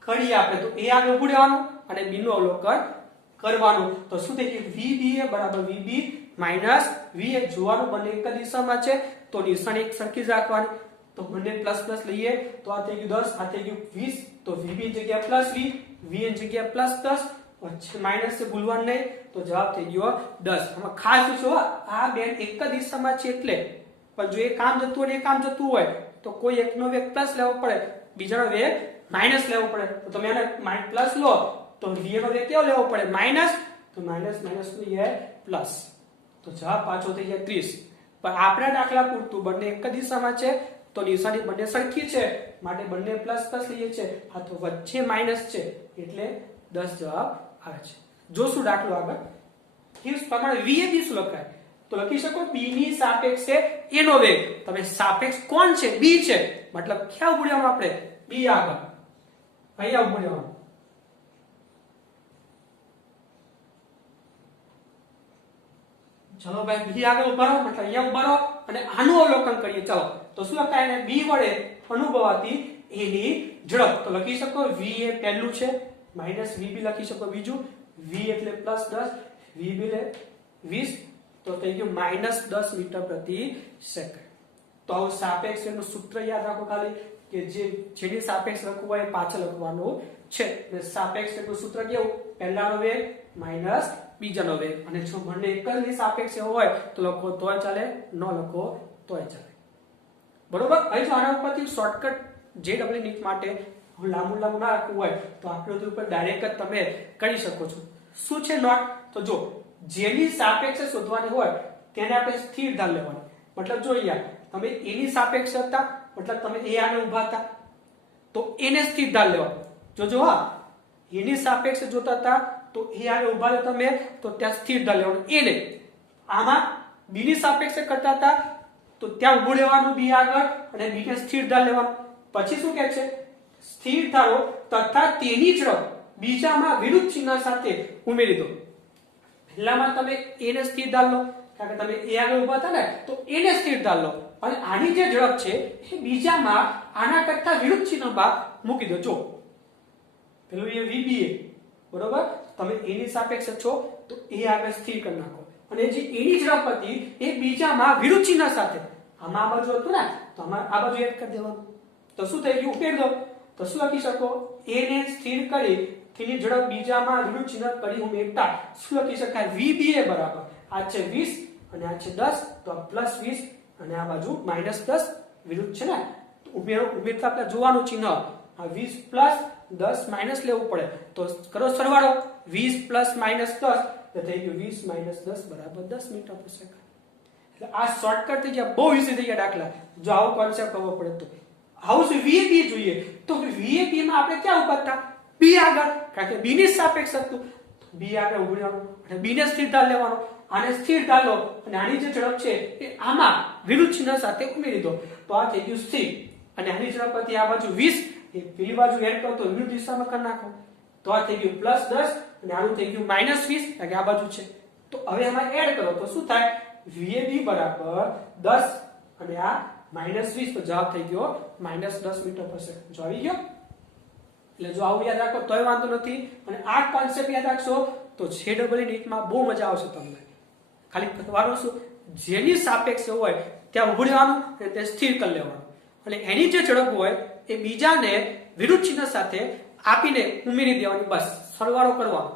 કરીએ આપણે, તો એ આગળ ઊભું રહેવાનું અને B નું અવલોકન કરવાનું. તો શું થઈ ગયું? VBA બરાબર VB માઇનસ VA. જોવાનું બંને એક જ દિશામાં છે તો નિશાની એક સરખી જ રાખવાની. તો બંને પ્લસ પ્લસ લઈએ તો આ થઈ ગયું 10, આ થઈ ગયું 20. તો VB ની જગ્યાએ પ્લસ V, VA ની જગ્યાએ પ્લસ 10, વચ્ચે માઇનસ છે ભૂલવાનું નહીં. તો જવાબ થઈ ગયો 10. આમાં ખાસ જો આ બે એક જ દિશામાં છે એટલે, પણ જો એક આમ જતું હોય ને એક આમ જતું હોય તો કોઈ એકનો વેગ પ્લસ લેવો પડે, બીજાનો વેગ માઇનસ લેવો પડે. તો તમે આને પ્લસ લો તો VA નો વેગ કેવો લેવો પડે? માઇનસ. તો માઇનસ માઇનસ લઈએ પ્લસ, તો જવાબ પાછો થઈ જાય 30. પણ આપણા દાખલા પૂરતું બંને એક જ દિશામાં છે તો નિશાની બંને સરખી છે માટે બંને પ્લસ પ્લસ લઈએ છે. આ તો વચ્ચે માઇનસ છે એટલે 10 જવાબ આવે છે. જોશું દાખલો આગળ કે પ્રમાણે VAB શું લખાય તો લખી શકો B ની સાપેક્ષે A નો વેગ તમે સાપેક્ષ કોણ છે B છે મતલબ ક્યાં ઉભું રહેવાનું આપણે B આગળ અહીંયા ઉભું રહેવાનું ચલો ભાઈ B આગળ ઉભા રહો મતલબ અહીંયા ઉભા રહો અને આનું અવલોકન કરીએ ચલો તો શું લખાય ને B વડે અનુભવાતી A ની ઝડપ તો લખી શકો V એ પહેલું છે માઈનસ VB લખી શકો બીજું V એટલે +10 VB એટલે 20 તો થઈ ગયું -10 મીટર પ્રતિ સેકન્ડ તો આવું સાપેક્ષ વેગનું સૂત્ર યાદ રાખો ખાલી કે જેની સાપેક્ષ લખવું હોય પાછળ લખવાનું છે એટલે સાપેક્ષ વેગનું સૂત્ર કેવું પહેલાનો વેગ માઈનસ બીજાનો વેગ અને જો બંને એક જ સાપેક્ષ હોય તો લખો તોય ચાલે ન લખો તોય ચાલે બરોબર અહીં જો આના ઉપરથી શોર્ટકટ JEE નીટ માટે લાંબુ ના રાખવું હોય તો આકૃતિ ઉપર ડાયરેક્ટ જ તમે કરી શકો છો શું છે નોટ તો જો જેની સાપેક્ષ શોધવાની હોય તેને આપણે સ્થિર ધાર લેવાની મતલબ જો અહીંયા તમે A ની સાપેક્ષ હતા મતલબ તમે A આગળ ઊભા હતા તો A ને સ્થિર ધાર લેવાનું જો હા A ની સાપેક્ષ જોતા હતા તો A આગળ ઊભા હતા તમે તો ત્યાં સ્થિર ધાર લેવાનું A ને આમાં B ની સાપેક્ષ કરતા હતા તો ત્યાં ઊભું રહેવાનું B આગળ અને B ને સ્થિર ધાર લેવાનું પછી શું કહે છે સ્થિર ધારો તથા તેની ઝડપ બીજામાં વિરુદ્ધ ચિહ્ન સાથે ઉમેરી દો પહેલામાં તમે A ને સ્થિર ધાર લો કારણ કે તમે A આગળ ઊભા હતા ને તો A ને સ્થિર ધાર લો અને આની જે ઝડપ છે એ બીજામાં આના કરતા વિરુદ્ધ ચિહ્નમાં મૂકી દો જો પેલું એ VBA બરોબર તમે A ની સાપેક્ષ છો તો A આગળ સ્થિર કરી નાખો અને જે A ની ઝડપ હતી એ બીજામાં વિરુદ્ધ ચિહ્ન સાથે આમાં આ બાજુ હતું ને તો આમાં આ બાજુ એડ કરી દેવાનું તો શું થઈ ગયું ઉકેલ દો તો શું લખી શકો A ને સ્થિર કરી તેની ઝડપ બીજામાં વિરુદ્ધ ચિહ્ન કરી ઉમેરતા શું લખી શકાય VBA બરાબર આ છે 20 અને આ છે 10 તો આ +20 અને આ બાજુ -10 વિરુદ્ધ છે ને તો ઉમેરતા આપણે જોવાનું ચિહ્ન આ 20 + 10 માઈનસ લેવું પડે તો કરો સરવાળો 20 + -10 તો થઈ ગયું 20 - 10 બરાબર 10 મીટર પર સેકન્ડ એટલે આ શોર્ટકટ થઈ ગયા બહુ ઈઝી થઈ ગયા દાખલા જો આવો કોન્સેપ્ટ ખબર પડે તો આવું છે VAB જોઈએ તો VAB માં આપણે ક્યાં ઉભા હતા B આગળ કારણ કે B ની સાપેક્ષ હતું B આગળ ઉભું રહેવાનું અને B ને સ્થિર ધાર લેવાનો આને સ્થિર ધાર લો અને આની જે ઝડપ છે એ આમાં વિરુદ્ધ ચિહ્ન સાથે ઉમેરી દો તો આ થઈ ગયું સ્થિર અને આની ઝડપ પરથી આ બાજુ 20 એ પેલી બાજુ એડ કરો તો વિરુદ્ધ દિશામાં કરી નાખો તો આ થઈ ગયું +10 અને આનું થઈ ગયું -20 કારણ કે આ બાજુ છે તો હવે આમાં એડ કરો તો શું થાય VAB બરાબર 10 અને આ -20 તો જવાબ થઈ ગયો -10 મીટર પર સેકન્ડ જો આવી ગયો એટલે જો આવું યાદ રાખો તોય વાંધો નથી અને આ કોન્સેપ્ટ યાદ રાખશો તો JEE નીટમાં બહુ મજા આવશે તમને ખાલી કરવાનું શું જેની સાપેક્ષ હોય ત્યાં ઉભું રહેવાનું અને તે સ્થિર કરી લેવાનું અને એની જે ઝડપ હોય એ બીજાને વિરુદ્ધ ચિહ્ન સાથે આપીને ઉમેરી દેવાની બસ સરવાળો કરવાનો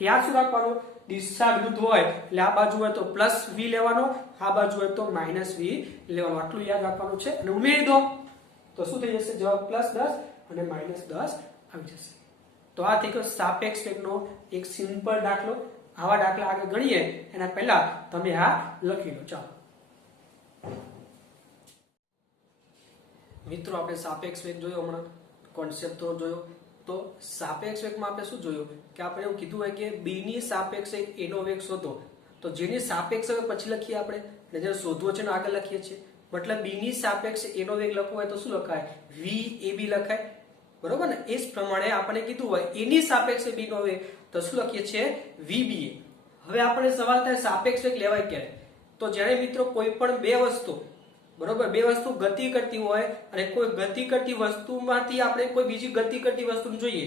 યાદ શું રાખવાનું દિશા વિરુદ્ધ હોય એટલે આ બાજુ હોય તો +V લેવાનો આ બાજુ હોય તો -V લેવાનું આટલું યાદ રાખવાનું છે અને ઉમેરી દો તો શું થઈ જશે જવાબ +10 અને -10 આવી જશે તો આ થઈ ગયો સાપેક્ષ વેગનો એક સિમ્પલ દાખલો આવા દાખલા આગળ ગણીએ એના પહેલા તમે આ લખી લો ચાલો મિત્રો આપણે સાપેક્ષ વેગ જોયો હમણાં કોન્સેપ્ટ તો જોયો તો સાપેક્ષ વેગમાં આપણે શું જોયું કે આપણે એવું કીધું હોય કે B ની સાપેક્ષે A નો વેગ શોધો તો જેની સાપેક્ષ પછી લખીએ આપણે અને જે શોધવો છે ને આગળ લખીએ છીએ મતલબ B ની સાપેક્ષે A નો વેગ લખવો હોય તો શું લખાય VAB લખાય બરોબર ને એ જ પ્રમાણે આપણે કીધું હોય A ની સાપેક્ષે B નો વેગ તો શું લખીએ છીએ VBA હવે આપણે સવાલ થાય સાપેક્ષ વેગ લેવાય ક્યારે તો જ્યારે મિત્રો કોઈ પણ બે વસ્તુ બરોબર બે વસ્તુ ગતિ કરતી હોય અને કોઈ ગતિ કરતી વસ્તુમાંથી આપણે કોઈ બીજી ગતિ કરતી વસ્તુને જોઈએ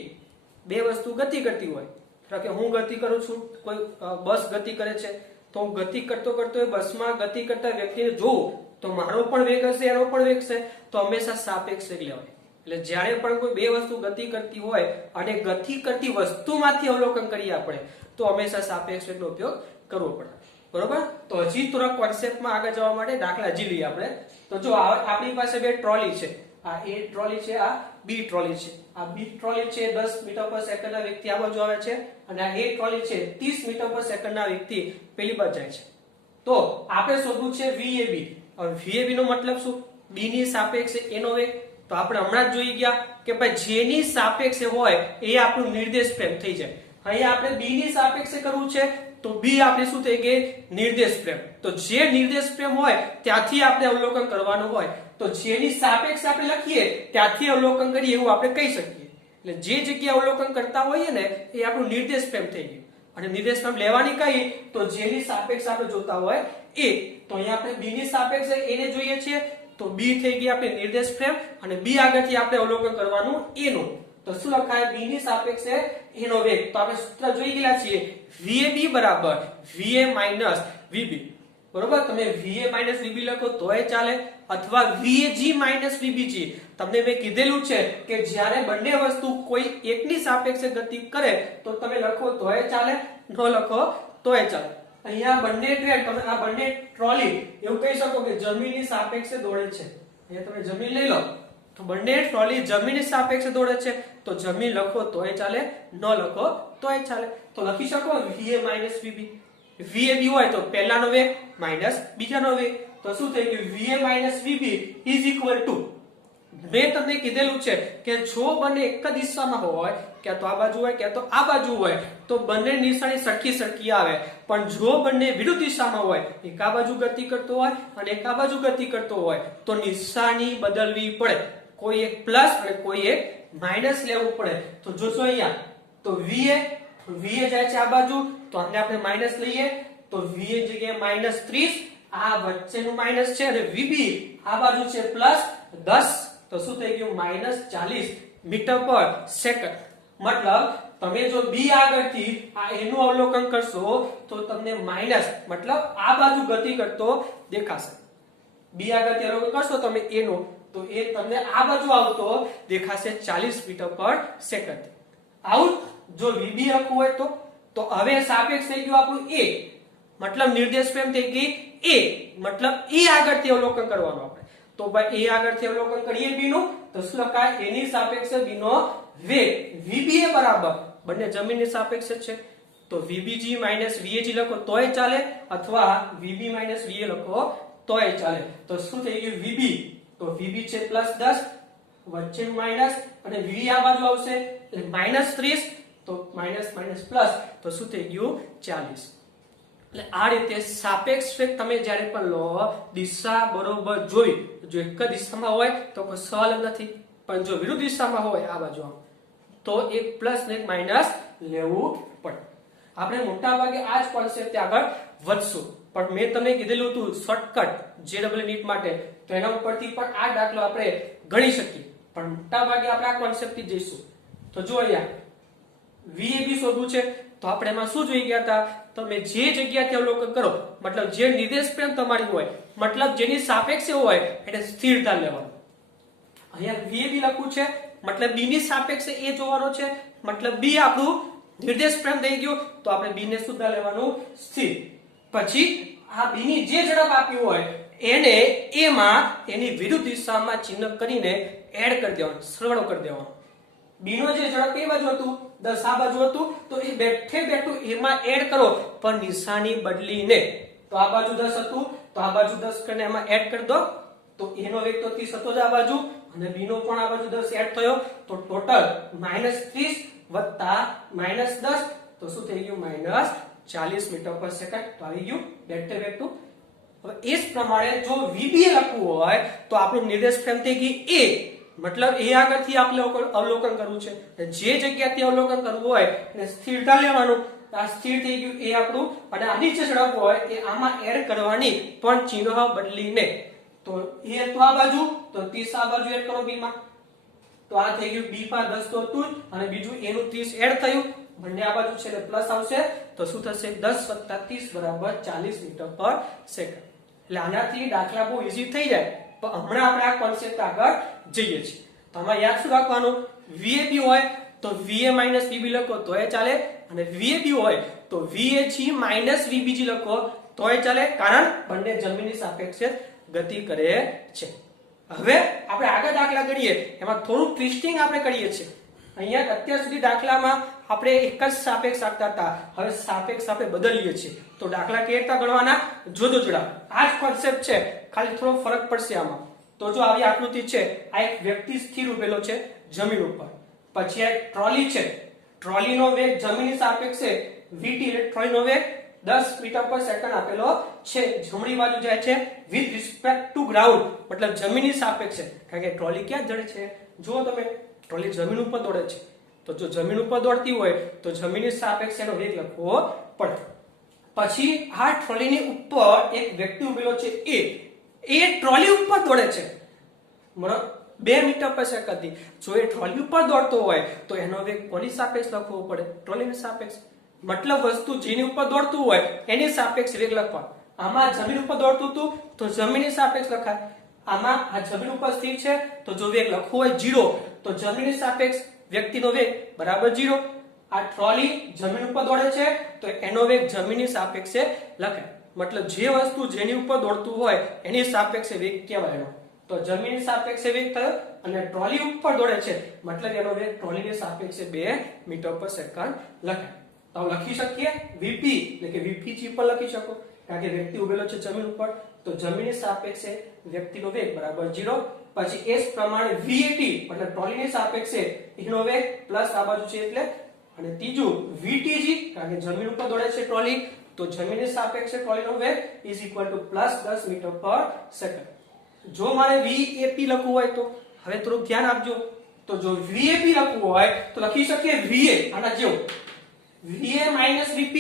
બે વસ્તુ ગતિ કરતી હોય એટલે કે હું ગતિ કરું છું કોઈ બસ ગતિ કરે છે તો હું ગતિ કરતો એ બસમાં ગતિ કરતા વ્યક્તિને જોઉં તો મારો પણ વેગ હશે એનો પણ વેગ છે તો હંમેશા સાપેક્ષ વેગ લેવાય એટલે જ્યારે પણ કોઈ બે વસ્તુ ગતિ કરતી હોય અને ગતિ કરતી વસ્તુમાંથી અવલોકન કરીએ આપણે તો હંમેશા સાપેક્ષ વેગનો ઉપયોગ કરવો પડે બરોબર તો હજી થોડા કોન્સેપ્ટમાં આગળ જવા માટે દાખલા હજી લઈએ આપણે તો જો આપણી પાસે બે ટ્રોલી છે આ A ટ્રોલી છે આ B ટ્રોલી છે આ B ટ્રોલી છે 10 મીટર પર સેકન્ડના વેગથી આ બાજુ આવે છે અને આ A ટ્રોલી છે 30 મીટર પર સેકન્ડના વેગથી પેલી બાજુ જાય છે તો આપણે શોધવું છે VAB હવે VAB નો મતલબ શું B ની સાપેક્ષે A નો વેગ તો આપણે હમણાં જ જોઈ ગયા કે ભાઈ જેની સાપેક્ષે હોય એ આપણું નિર્દેશ ફ્રેમ થઈ જાય અહીંયા આપણે બી ની સાપેક્ષે કરવું છે તો બી આપણે શું થઈ ગઈ નિર્દેશ પ્રેમ. તો જે નિર્દેશ પ્રેમ હોય ત્યાંથી આપણે અવલોકન કરવાનું હોય, તો જેની સાપેક્ષ આપણે લખીએ ત્યાંથી અવલોકન કરીએ એવું આપણે કહી શકીએ. એટલે જે જગ્યાએ અવલોકન કરતા હોઈએ ને એ આપણું નિર્દેશ પ્રેમ થઈ ગયું. અને નિર્દેશ પ્રેમ લેવાની કઈ તો જેની સાપેક્ષ આપણે જોતા હોય એ. તો અહીંયા આપણે બી ની સાપેક્ષે એને જોઈએ છીએ તો બી થઈ ગઈ આપણે નિર્દેશ પ્રેમ અને બી આગળથી આપણે અવલોકન કરવાનું એનું. તો શું લખાય બી ની સાપેક્ષે એનો વેગ. તો આપણે સૂત્ર જોઈ ગયા છીએ VAB બરાબર VA માઈનસ VB. બરોબર, તમે VA માઈનસ VB લખો તોય ચાલે અથવા VAG માઈનસ VBG. તમને મેં કીધેલું છે કે જ્યારે બંને વસ્તુ કોઈ એકની સાપેક્ષે ગતિ કરે તો તમે લખો તોય ચાલે, ન લખો તોય ચાલે. અહીંયા બંને ટ્રેન, તમે આ બંને ટ્રોલી એવું કહી શકો કે જમીનની સાપેક્ષે દોડે છે. અહીંયા તમે જમીન લઈ લો તો બંને ટ્રોલી જમીનની સાપેક્ષે દોડે છે તો જમીન લખો તોય ચાલે, ન લખો તોય ચાલે. તો લખી શકો VA માઈનસ VB. VAB હોય તો પહેલાનો વેગ માઈનસ બીજાનો વેગ. તો શું થઈ ગયું VA minus VB is equal two, મેં તમને કીધેલું છે કે જો બંને એક જ દિશામાં હોય, ક્યાં તો આ બાજુ હોય ક્યાં તો આ બાજુ હોય, તો બંને નિશાની સરખી આવે. પણ જો બંને વિરુદ્ધ દિશામાં હોય, એક આ બાજુ ગતિ કરતો હોય અને એક આ બાજુ ગતિ કરતો હોય, તો નિશાની બદલવી પડે. કોઈ એક પ્લસ અને કોઈ એક માઈનસ લેવું પડે. તો જોશો અહીંયા તો VA જાય છે આ બાજુ તો આને આપણે માઈનસ લઈએ તો VA જગ્યાએ માઈનસ 30, આ વચ્ચેનું માઈનસ છે અને VB આ બાજુ છે પ્લસ 10. તો શું થઈ ગયું માઈનસ 40 મીટર પર સેકન્ડ. મતલબ તમે જો બી આગળથી આ એનું અવલોકન કરશો તો તમને માઈનસ મતલબ આ બાજુ ગતિ કરતો દેખાશે. બી આગળથી અવલોકન કરશો તમે એનું તો એ તમને આ બાજુ આવતો દેખાશે 40 મીટર પર સેકન્ડ. આવું જો VB લખવું હોય તો હવે સાપેક્ષ થઈ ગયું આપણું A, મતલબ નિર્દેશ પ્રેમ થઈ ગઈ A, મતલબ E આગળથી અવલોકન કરવાનું આપણે. તો ભાઈ A આગળથી અવલોકન કરીએ B નું તો શું લખાય એની સાપેક્ષે B નો વેગ. VBA બરાબર બંને જમીનની સાપેક્ષે છે તો VBG માઈનસ VAG લખો તોય ચાલે અથવા VB માઈનસ VA લખો તોય ચાલે. તો શું થઈ ગયું VB તો VB છે પ્લસ 10 વચ્ચેનું માઈનસ અને VB આ બાજુ આવશે એટલે માઈનસ 30 તો માઈનસ માઈનસ પ્લસ તો શું થઈ ગયું 40. એટલે આ રીતે સાપેક્ષ વેગ તમે જ્યારે પણ લો દિશા બરોબર જોઈ. જો એક જ દિશામાં હોય તો કોઈ સવાલ જ નથી, પણ જો વિરુદ્ધ દિશામાં હોય આ બાજુ તો એક પ્લસ ને એક માઈનસ લેવું પડે. આપણે મોટા ભાગે આ જ કોન્સેપ્ટ આગળ વધશું, પણ મેં તમને કીધેલું હતું શોર્ટકટ JEE નીટ માટે તો એના ઉપરથી પણ આ દાખલો આપણે ગણી શકીએ, પણ મોટા ભાગે આપણે આ કોન્સેપ્ટ થી જઈશું. તો જો અહીંયા VAB શોધવું છે તો આપણે એમાં શું જોઈ ગયા હતા, તમે જે જગ્યાથી અવલોકન કરો મતલબ જે નિર્દેશ પ્રેમ તમારી હોય મતલબ જેની સાપેક્ષે હોય એટલે સ્થિરતા લેવાનું. અહીંયા VAB લખવું છે મતલબ B ની સાપેક્ષે A જોવાનો છે, મતલબ B આપણું નિર્દેશ પ્રેમ થઈ ગયું તો આપણે B ને સુધા લેવાનું સ્થિર. પછી આ B ની જે ઝડપ આપી હોય એને A માં એની વિરુદ્ધ દિશામાં ચિહ્ન કરીને એડ કરી દેવાનું, સરવાળો કરી દેવાનો. B નો જે ઝડપ એ બાજુ હતું 10 આ બાજુ હતું તો એ બેઠે બેઠું એમાં એડ કરો પણ નિશાની બદલીને. તો આ બાજુ 10 હતું તો આ બાજુ 10 કરીને એમાં એડ કરી દો તો એનો વેગ તો 30 હતો જ આ બાજુ અને B નો પણ આ બાજુ 10 એડ થયો તો ટોટલ -30 વત્તા -10 તો શું થઈ ગયું -40 મીટર પર સેકન્ડ. તો આવી ગયું બેઠે બેઠું. હવે એ જ પ્રમાણે જો VBA લખવું હોય તો આપણું નિર્દેશ ફ્રેમ થઈ ગઈ A, મતલબ એ આગળથી આપણે અવલોકન કરવું છે. જે જગ્યાથી અવલોકન કરવું હોય એને સ્થિરતા લેવાનું. આ સ્થિર થઈ ગયું એ આપણું અને આની જે ઝડપ હોય એ આમાં એડ કરવાની પણ ચિહ્ન બદલીને. તો એ હતું આ બાજુ તો 30 આ બાજુ એડ કરો B માં તો આ થઈ ગયું B માં 10 તો હતું અને બીજું એનું 30 એડ થયું બંને આ બાજુ છે એટલે પ્લસ આવશે તો શું થશે 10 + 30 બરાબર 40 મીટર પર સેકન્ડ. એટલે આનાથી દાખલા બહુ ઈઝી થઈ જાય, પણ હમણાં આપણે આ કોન્સેપ્ટ આગળ જઈએ છીએ. તો આમાં યાદ શું રાખવાનું, VAB હોય તો VA - VB લખો તોય ચાલે અને VAB હોય તો VAG - VBG લખો તોય ચાલે, કારણ બંને જમીનની સાપેક્ષે ગતિ કરે છે. હવે આપણે આગળ દાખલા ગણીએ એમાં થોડું ટ્વિસ્ટિંગ આપણે કરીએ છીએ. અહીંયા અત્યાર સુધી દાખલામાં આપણે એક જ સાપેક્ષ આપતા હતા, હવે સાપેક્ષ આપણે બદલીએ છીએ. તો દાખલા કેવી રીતે ગણવાના જોજો જોડા. આ જ કોન્સેપ્ટ છે, ખાલી થોડો ફરક પડશે આમાં. તો જો આવી આકૃતિ છે, આ એક વ્યક્તિ સ્થિર ઉભેલો છે જમીન ઉપર, પછી આ એક ટ્રોલી છે ટ્રોલીનો વેગ જમીનની સાપેક્ષે vt એટલે ટ્રોલીનો વેગ 10 મીટર પર સેકન્ડ આપેલો છે. જમણી બાજુ જાય છે વિથ રિસ્પેક્ટ ટુ ગ્રાઉન્ડ, મતલબ જમીનની સાપેક્ષે. કારણ કે ટ્રોલી ક્યાં દોડે છે? જુઓ તમે, ટ્રોલી જમીન ઉપર દોડે છે. તો જો જમીન ઉપર દોડતી હોય તો જમીનની સાપેક્ષે એનો વેગ લખવો પડે. પછી આ ટ્રોલીની ઉપર એક વ્યક્તિ ઉભેલો છે એ ટ્રોલી ઉપર દોડે છે બરાબર 2 મીટર પર સેકન્ડ થી. જો એ ટ્રોલી ઉપર દોડતો હોય તો એનો વેગ કોની સાપેક્ષ લખવો પડે? ટ્રોલીની સાપેક્ષ. મતલબ વસ્તુ જેની ઉપર દોડતું હોય એની સાપેક્ષ વેગ લખવાનો. આમાં જમીન ઉપર દોડતું હતું તો જમીનની સાપેક્ષ લખાય. આમાં આ જમીન ઉપર સ્થિર છે તો જો વેગ લખવો હોય 0 તો જમીનની સાપેક્ષ વ્યક્તિનો વેગ બરાબર 0. આ ટ્રોલી જમીન ઉપર દોડે છે તો એનો વેગ જમીનની સાપેક્ષે લખાય. મતલબ જે વસ્તુ જેની ઉપર દોડતું હોય એની સાપેક્ષે વેગ કહેવાય. તો જમીનની સાપેક્ષે વેગ થયો અને ટ્રોલી ઉપર દોડે છે મતલબ એનો વેગ ટ્રોલીની સાપેક્ષે 2 મીટર પર સેકન્ડ લખાય. તો લખી શકીએ vp એટલે કે vpg પર લખી શકો કારણ કે વ્યક્તિ ઉભેલો છે જમીન ઉપર તો જમીનની સાપેક્ષે વ્યક્તિનો વેગ બરાબર 0. પછી એ જ પ્રમાણે vat મતલબ ટ્રોલીની સાપેક્ષે એનો વેગ પ્લસ આ બાજુ છે એટલે, અને ત્રીજું vtg કારણ કે જમીન ઉપર દોડે છે ટ્રોલી તો જમીનની સાપેક્ષે ટ્રોલીનો વેગ is equal to plus 10 metre પર સેકન્ડ. જો મારે vap લખવું હોય તો હવે થોડું ધ્યાન આપજો. તો જો vap લખવું હોય તો લખી શકીએ va આના જેવું va માઈનસ vp,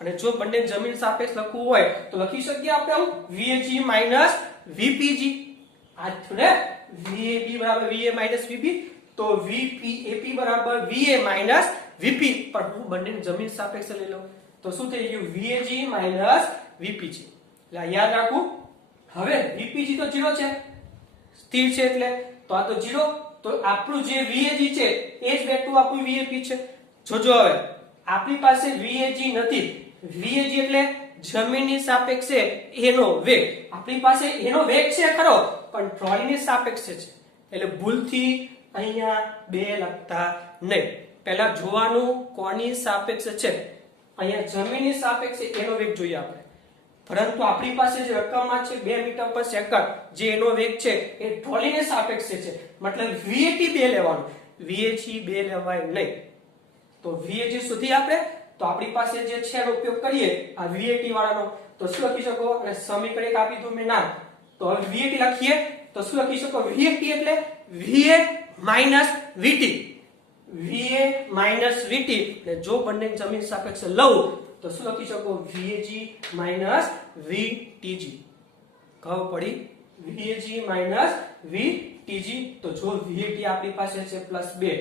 અને જો બંને જમીન સાપેક્ષ લખવું હોય તો લખી શકીએ આપણે આવું vag માઈનસ vpg. આ થયું ને vab બરાબર va માઈનસ vp તો vpap બરાબર va માઈનસ vp, પણ હું બંને જમીન સાપેક્ષ લઈ લઉં તો શું થઈ ગયું vag માઈનસ vpg. એટલે યાદ રાખવું. હવે vpg તો 0 છે સ્થિર છે એટલે તો આ તો 0 તો આપણું જે vag છે એ જ વેક્ટર આપણું vap છે. જોજો હવે આપણી પાસે vag નથી. vag એટલે જમીનની સાપેક્ષે એનો વેગ. આપણી પાસે એનો વેગ છે ખરો પણ ટ્રોલીની સાપેક્ષે છે એટલે ભૂલથી અહીંયા 2 લખતા નહીં. પહેલા જોવાનું કોની સાપેક્ષે છે. અહીંયા જમીનની સાપેક્ષે એનો વેગ જોઈએ આપણે, પરંતુ આપણી પાસે જે રકમમાં છે 2 મીટર પર સેકન્ડ જે એનો વેગ છે એ ટ્રોલીની સાપેક્ષે છે. મતલબ vat 2 લેવાનું, vag 2 લેવાય નહીં. તો vag સુધી આપણે તો આપણી પાસે જે છે એનો ઉપયોગ કરીએ આ vat વાળાનો તો શું લખી શકો, અને સમીકરણ એક આપી દઉં મેં નામ તો હવે vat લખીએ તો શું લખી શકો vat એટલે va minus vt. va minus vt એટલે જો બંને જમીન સાપેક્ષે લઉં તો શું લખી શકો vag માઈનસ vtg. ખબર પડી? vag minus vtg. તો જો vat આપણી પાસે છે +2,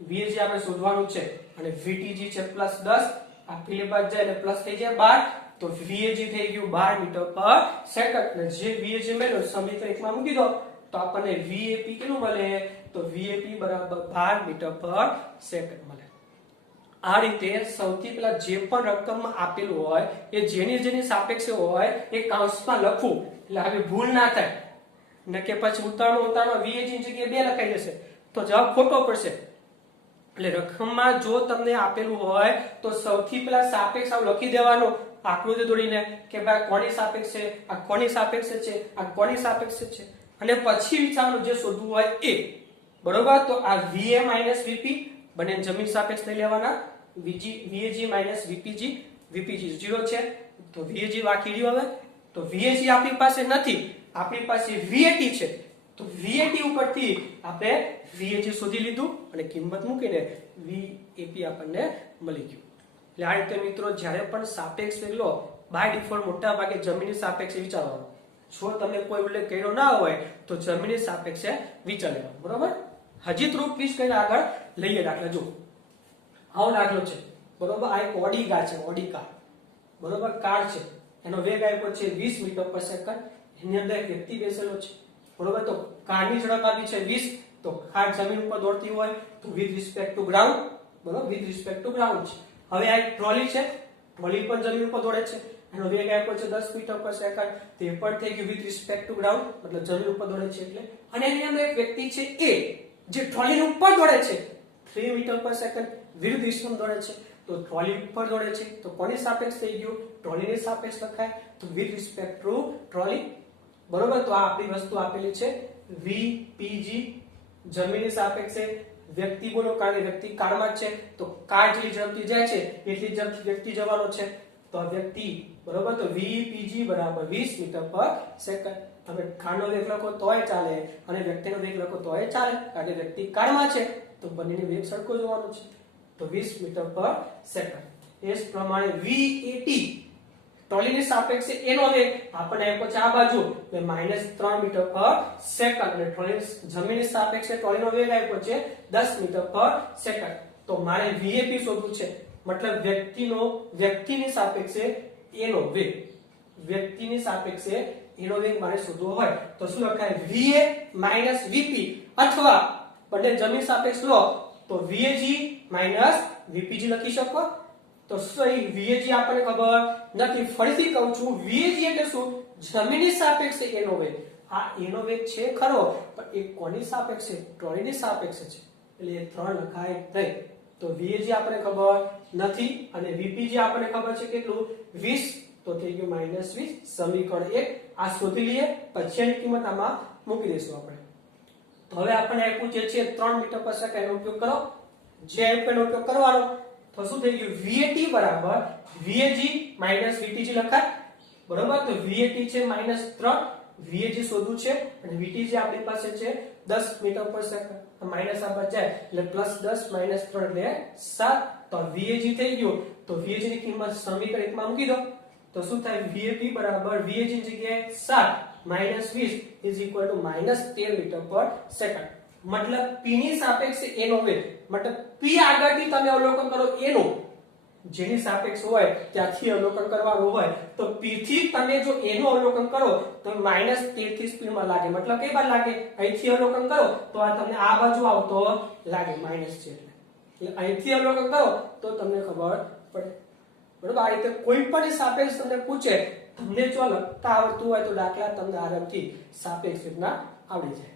vag આપણે શોધવાનું છે અને vtg છે +10, આ બે બાદ જાય એટલે પ્લસ થઈ જાય 12 તો vag થઈ ગયું 12 મીટર પર સેકન્ડ. અને જે vag મળ્યો સમીકરણ એકમાં મૂકી દો તો આપણને vap કેટલું મળે તો vap બરાબર 12 મીટર પર સેકન્ડ મળે. આ રીતે સૌથી પહેલા જે પણ રકમમાં આપેલું હોય એ જેની સાપેક્ષે હોય એ કૌંસમાં લખવું એટલે હવે ભૂલ ના થાય. ન કે પછી ઉતાવળમાં vag ની જગ્યાએ 2 લખાઈ જશે તો જવાબ ખોટો પડશે. એટલે રકમમાં જો તમને આપેલું હોય તો સૌથી પહેલા સાપેક્ષ લખી દેવાનો આકૃતિ દોરીને કે ભાઈ કોની સાપેક્ષે, આ કોની સાપેક્ષે છે, આ કોની સાપેક્ષે છે, અને પછી વિચારવાનું જે શોધવું હોય એ. બરોબર? તો આ va માઈનસ vp બંને જમીન સાપેક્ષ લઈ લેવાના. vag માઈનસ vpg, vpg 0 છે તો vag બાકી રહ્યો. હવે તો vag આપણી પાસે નથી, આપણી પાસે vat છે તો vat ઉપરથી આપણે vag શોધી લીધું અને કિંમત મૂકીને vap આપણને મળી ગયું. એટલે આ રીતે મિત્રો જ્યારે પણ સાપેક્ષ વેગ લો બાય ડિફોલ્ટ મોટા ભાગે જમીનની સાપેક્ષે વિચારવાનું. જો તમે કોઈ ઉલ્લેખ કર્યો ના હોય તો જમીનની સાપેક્ષે વિચારવાનું. બરોબર? હજી થોડું પ્લીઝ કરીને આગળ લઈએ. દાખલા જો આવો દાખલો છે. બરોબર? આ એક ઓડી કાર છે, ઓડી કાર. બરોબર? કાર છે, એનો વેગ આપ્યો છે 20 મીટર પર સેકન્ડ. એની અંદર એક વ્યક્તિ બેસેલો છે. બરોબર? તો કારની ઝડપ આપી છે 20 તો કાર જમીન ઉપર દોડતી હોય તો વિથ રિસ્પેક્ટ ટુ ગ્રાઉન્ડ. બરોબર? વિથ રિસ્પેક્ટ ટુ ગ્રાઉન્ડ છે. હવે આ એક ટ્રોલી છે, ટ્રોલી પણ જમીન ઉપર દોડે છે, એનો વેગ આપ્યો છે 10 મીટર પર સેકન્ડ. તે પણ થઈ ગયું વિથ રિસ્પેક્ટ ટુ ગ્રાઉન્ડ મતલબ જમીન ઉપર દોડે છે એટલે. અને એની અંદર એક વ્યક્તિ છે એ જે ટ્રોલી ઉપર દોડે છે 3 મીટર પર સેકન્ડ વિરુદ્ધ દિશામાં દોડે છે. તો ટ્રોલી ઉપર દોડે છે તો કોની સાપેક્ષ થઈ ગયું ટ્રોલીની સાપેક્ષ લખાય તો વિથ રિસ્પેક્ટ ટુ ટ્રોલી. બરોબર? તો આ આપણી વસ્તુ આપેલી છે vpg જમીનની સાપેક્ષે વ્યક્તિ બોલો, કારણ કે વ્યક્તિ કારમાં જ છે, તો કાર જેટલી ઝડપથી જાય છે એટલી ઝડપથી વ્યક્તિ જવાનો છે, તો આ વ્યક્તિ બરોબર. તો વીપીજી બરાબર 20 મીટર પર સેકન્ડ. હવે કારનો વેગ લખો તોય ચાલે અને વ્યક્તિનો વેગ લખો તોય ચાલે, કારણ કે વ્યક્તિ કારમાં છે તો બંનેની વેગ સરખો જોવાનો છે, તો 20 મીટર પર સેકન્ડ. એ જ પ્રમાણે VAT ટ્રોલીની સાપેક્ષે એનો વેગ આપણને આપ્યો છે આ બાજુ એટલે -3 મીટર પર સેકન્ડ, અને ટ્રોલી જમીનની સાપેક્ષે ટ્રોલીનો વેગ આપ્યો છે 10 મીટર પર સેકન્ડ. તો મારે VAP શોધવું છે, મતલબ વ્યક્તિની સાપેક્ષે એનો વેગ, વ્યક્તિની સાપેક્ષે એનો વેગ મારે શોધવો હોય તો શું લખાય? VA VP, અથવા બંને જમીન સાપેક્ષ લો તો VAG VPG લખી શકો. તો સહી VAG આપણને ખબર નથી. ફરીથી કહું છું, VAG એટલે શું? જમીનની સાપેક્ષે એનો વેગ. આ એનો વેગ છે ખરો, પણ એ કોની સાપેક્ષે? ટ્રોલીની સાપેક્ષે છે, એટલે એ 3 લખાય નહીં. તો VAG આપણને ખબર નથી અને VPG આપણને ખબર છે કેટલું? 20, તો થઈ ગયું -20. સમીકરણ 1 આ શોધી લઈએ, પછી એની કિંમત આમાં મૂકી દઈશું આપણે. તો હવે આપણને આપ્યું જે છે 3 મીટર પર સેકન્ડ એનો ઉપયોગ કરો. જે આપ્યો એનો ઉપયોગ કરવાનો, તો શું થઈ ગયું? VAT બરાબર VAG VTG લખાય, બરોબર. તો VAT છે -3, VAG શોધવું છે અને VTG આપણી પાસે છે 10 મીટર પર સેકન્ડ. માઈનસ આ બાદ જાય એટલે +10 - 3 એટલે 7. તો VAG થઈ ગયું. તો VAG ની કિંમત સમીકરણ 1 માં મૂકી દો, તો શું થાય? VAP બરાબર VAG ની જગ્યાએ 7 - 20 -13 મીટર પર સેકન્ડ. મતલબ P ની સાપેક્ષે A નો વેગ, મતલબ P આગળથી તમે અવલોકન કરો એનો, જેની સાપેક્ષ હોય ત્યાંથી અવલોકન કરવાનું હોય, તો P થી તમે જો A નું અવલોકન કરો તો -13 થી સ્પીડમાં લાગે. મતલબ કઈ બાજુ લાગે? અહીંથી અવલોકન કરો તો આ તમને આ બાજુ આવતો લાગે -છે, એટલે અહીંથી અવલોકન કરો તો તમને ખબર પડે, બરોબર. આ રીતે કોઈ પણ સાપેક્ષ તમને પૂછે, તમને જો લખતા આવડતું હોય તો દાખલા તમને આરામથી સાપેક્ષ રીતના આવડી જાય.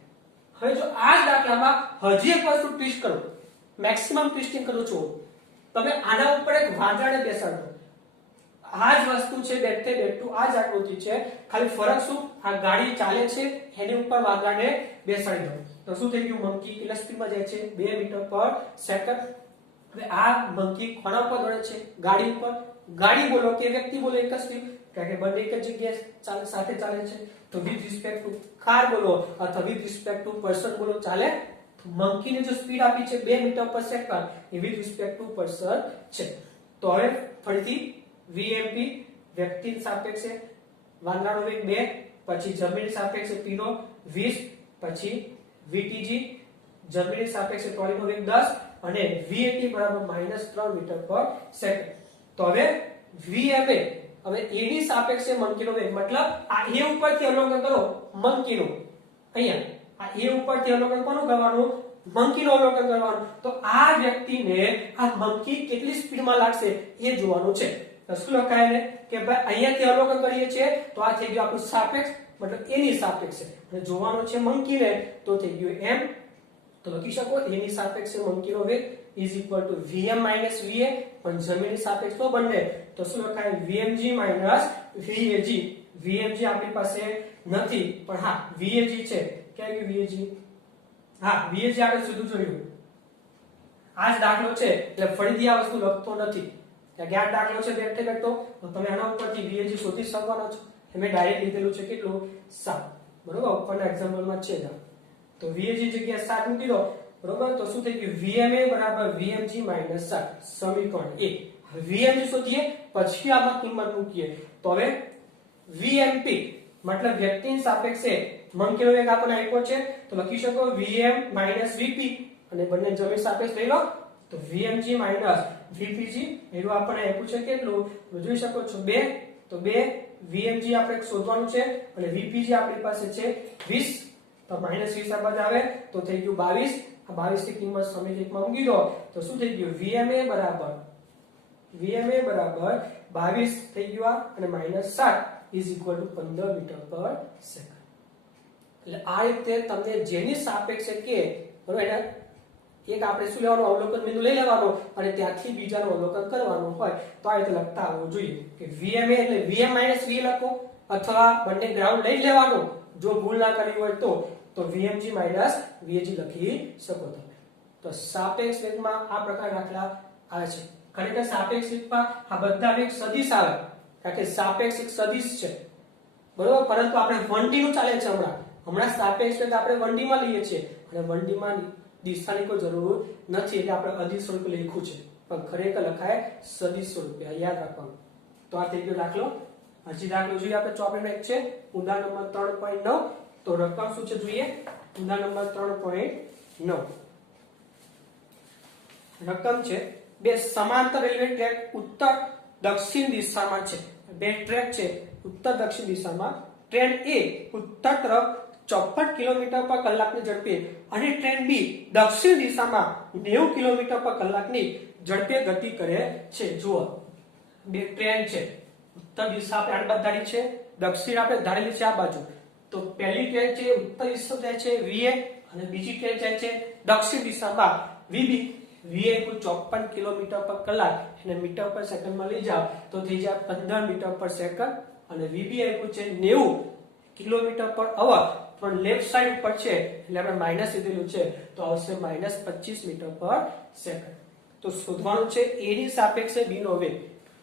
હવે જો આ જ દાખલામાં હજી એક વસ્તુ ટ્વિસ્ટ કરો, મેક્સિમમ ટ્વિસ્ટિંગ કરું છું. તમે આના ઉપર એક વાદળને બેસાડો. આ જ વસ્તુ છે, બેઠે બેઠું આ જ આકૃતિ છે, ખાલી ફરક શું? આ ગાડી ચાલે છે એની ઉપર વાદળને બેસાડી દો તો શું થઈ ગયું? મંકી કેટલા સ્પીડમાં જાય છે? 2 મીટર પર સેકન્ડ. હવે આ મંકી કોના ઉપર દોડે છે? ગાડી ઉપર. ગાડી બોલો કે વ્યક્તિ બોલો, એક જ સ્પીડ, કારણ કે બંને એક જ જગ્યાએ સાથે ચાલે છે. તો વિથ રિસ્પેક્ટ ટુ કાર બોલો અથવા વિથ રિસ્પેક્ટ ટુ પર્સન બોલો, ચાલે. મંકી ને જો સ્પીડ આપી છે 2 મીટર પર second, A with respect to person છે. તો હવે ફરીથી VMP વ્યક્તિ સાપેક્ષે વાંદરાનો વેગ 2, પછી જમીન સાપેક્ષે P નો 20, પછી VTG જમીન સાપેક્ષે ટ્રોલીનો વેગ 10 અને VAT બરાબર -3 મીટર પર સેકન્ડ. તો હવે VMA, હવે A ની સાપેક્ષે મંકીનો વેગ, મતલબ આ A ઉપરથી અવલોકન કરો મંકીનું, અહીંયા આ A ઉપરથી અવલોકન કોનું કરવાનું? મંકીનું અવલોકન કરવાનું. તો આ વ્યક્તિને આ મંકી કેટલી સ્પીડમાં લાગશે એ જોવાનું છે. તો શું લખાય ને કે ભાઈ અહીંયાથી અવલોકન કરીએ છીએ તો આ થઈ ગયું આપણું સાપેક્ષ, મતલબ A ની સાપેક્ષે, અને જોવાનું છે મંકીને, તો થઈ ગયું M. તો લખી શકો A ની સાપેક્ષે મંકીનો વેગ VM - VA, પણ જમીનની સાપેક્ષ તો બંને, તો શું લખાય? VMG - VAG. VMG આપણી પાસે નથી, પણ હા VAG છે. ક્યાં ગયું VAG? હા, VAG આપણે સીધું જોયું. આ જ દાખલો છે એટલે ફરીથી આ વસ્તુ લખતો નથી. જ્ઞાન દાખલો છે બેઠે બેઠો, તો તમે આના ઉપરથી VAG શોધી શકવાનો છો. મેં ડાયરેક્ટ લીધેલું છે કેટલું? 7, બરોબર. ઉપરના એક્ઝામ્પલમાં છે. તો VAG જગ્યાએ 7 મૂકી દો, બરોબર. તો શું થઈ ગયું? VMA બરાબર VMG - 7. સમીકરણ 1. VMG શોધીએ પછી આમાં કિંમત મૂકીએ, તો હવે VMP મતલબ વ્યક્તિની સાપેક્ષે મંકીનો વેગ આપણને આપ્યો છે, તો લખી શકો VM - VP, અને બંને જમીન સાપેક્ષ લઈ લો તો VMG - VPG. એનું આપણને આપ્યું છે કેટલું? જોઈ શકો છો 2, તો 2 VMG આપણે શોધવાનું છે અને VPG આપણી પાસે છે 20, તો -20 આ બાદ આવે તો થઈ ગયું 22. આ 22 ની કિંમત સમીકરણ 1 માં મૂકી દો તો શું થઈ ગયું? VMA બરાબર 22 થઈ ગયું આ, અને -7 15 મીટર પર સેકન્ડ. એટલે આ રીતે તમને જેની સાપેક્ષે કે, બરોબર, એને એક આપણે શું લેવાનું? અવલોકન બિંદુ લઈ લેવાનું અને ત્યાંથી બીજાનું અવલોકન કરવાનું હોય તો આ રીતે લખતા આવવું જોઈએ કે VMA એટલે VM - VA લખો, અથવા બંને ગ્રાઉન્ડ લઈ લેવાનું જો ભૂલ ના કરી હોય તો VMG - VAG લખી શકો તમે. તો સાપેક્ષ વેગમાં આ પ્રકાર દાખલા આવે છે. ખરેખર સાપેક્ષ વેગમાં આ બધા વેગ સદિશ આવે, કારણ કે સાપેક્ષ એક સદિશ છે, બરોબર. પરંતુ આપણે 1D નું ચાલે છે હમણાં સાપેક્ષ વેગ આપણે 1D માં લઈએ છીએ, અને 1D માં દિશાની કોઈ જરૂર નથી, એટલે આપણે અદિશ સ્વરૂપે લખ્યું છે, પણ ખરેખર લખાય સદિશ સ્વરૂપે, યાદ રાખવાનું. તો આ થઈ ગયો દાખલો. હજી દાખલો જોઈએ આપણે ચોપડીનો એક છે ઉદાહરણ નંબર 3.9. તો રકમ શું છે જોઈએ. ઉદાહરણ નંબર 3.9 રકમ છે બે સમાંતર રેલવે ટ્રેક ઉત્તર દક્ષિણ દિશામાં છે. બે ટ્રેક છે ઉત્તર દક્ષિણ દિશામાં. ટ્રેન એ ઉત્તર તરફ 54 કિલોમીટર પર કલાકની ઝડપે અને ટ્રેન બી દક્ષિણ દિશામાં 90 કિલોમીટર પર કલાકની ઝડપે ગતિ કરે છે. જુઓ, બે ટ્રેન છે, ઉત્તર દિશા આપણે આની બાજુ ધારી છે, દક્ષિણ આપણે ધારેલી છે આ બાજુ. તો પહેલી ટ્રેન છે ઉત્તર દિશા જાય છે VA, અને બીજી ટ્રેન જાય છે દક્ષિણ દિશામાં VB. VA કુલ 54 કિલોમીટર પર કલાક, અને મીટર પર સેકન્ડમાં લઈ જાવ તો થઈ જાય 15 મીટર પર સેકન્ડ, અને VB આપ્યું છે 90 કિલોમીટર પર અવર, પણ લેફ્ટ સાઈડ ઉપર છે એટલે આપણે માઈનસ લીધેલું છે, તો આવશે -25 મીટર પર સેકન્ડ. તો શોધવાનું છે A ની સાપેક્ષે B નો વેગ.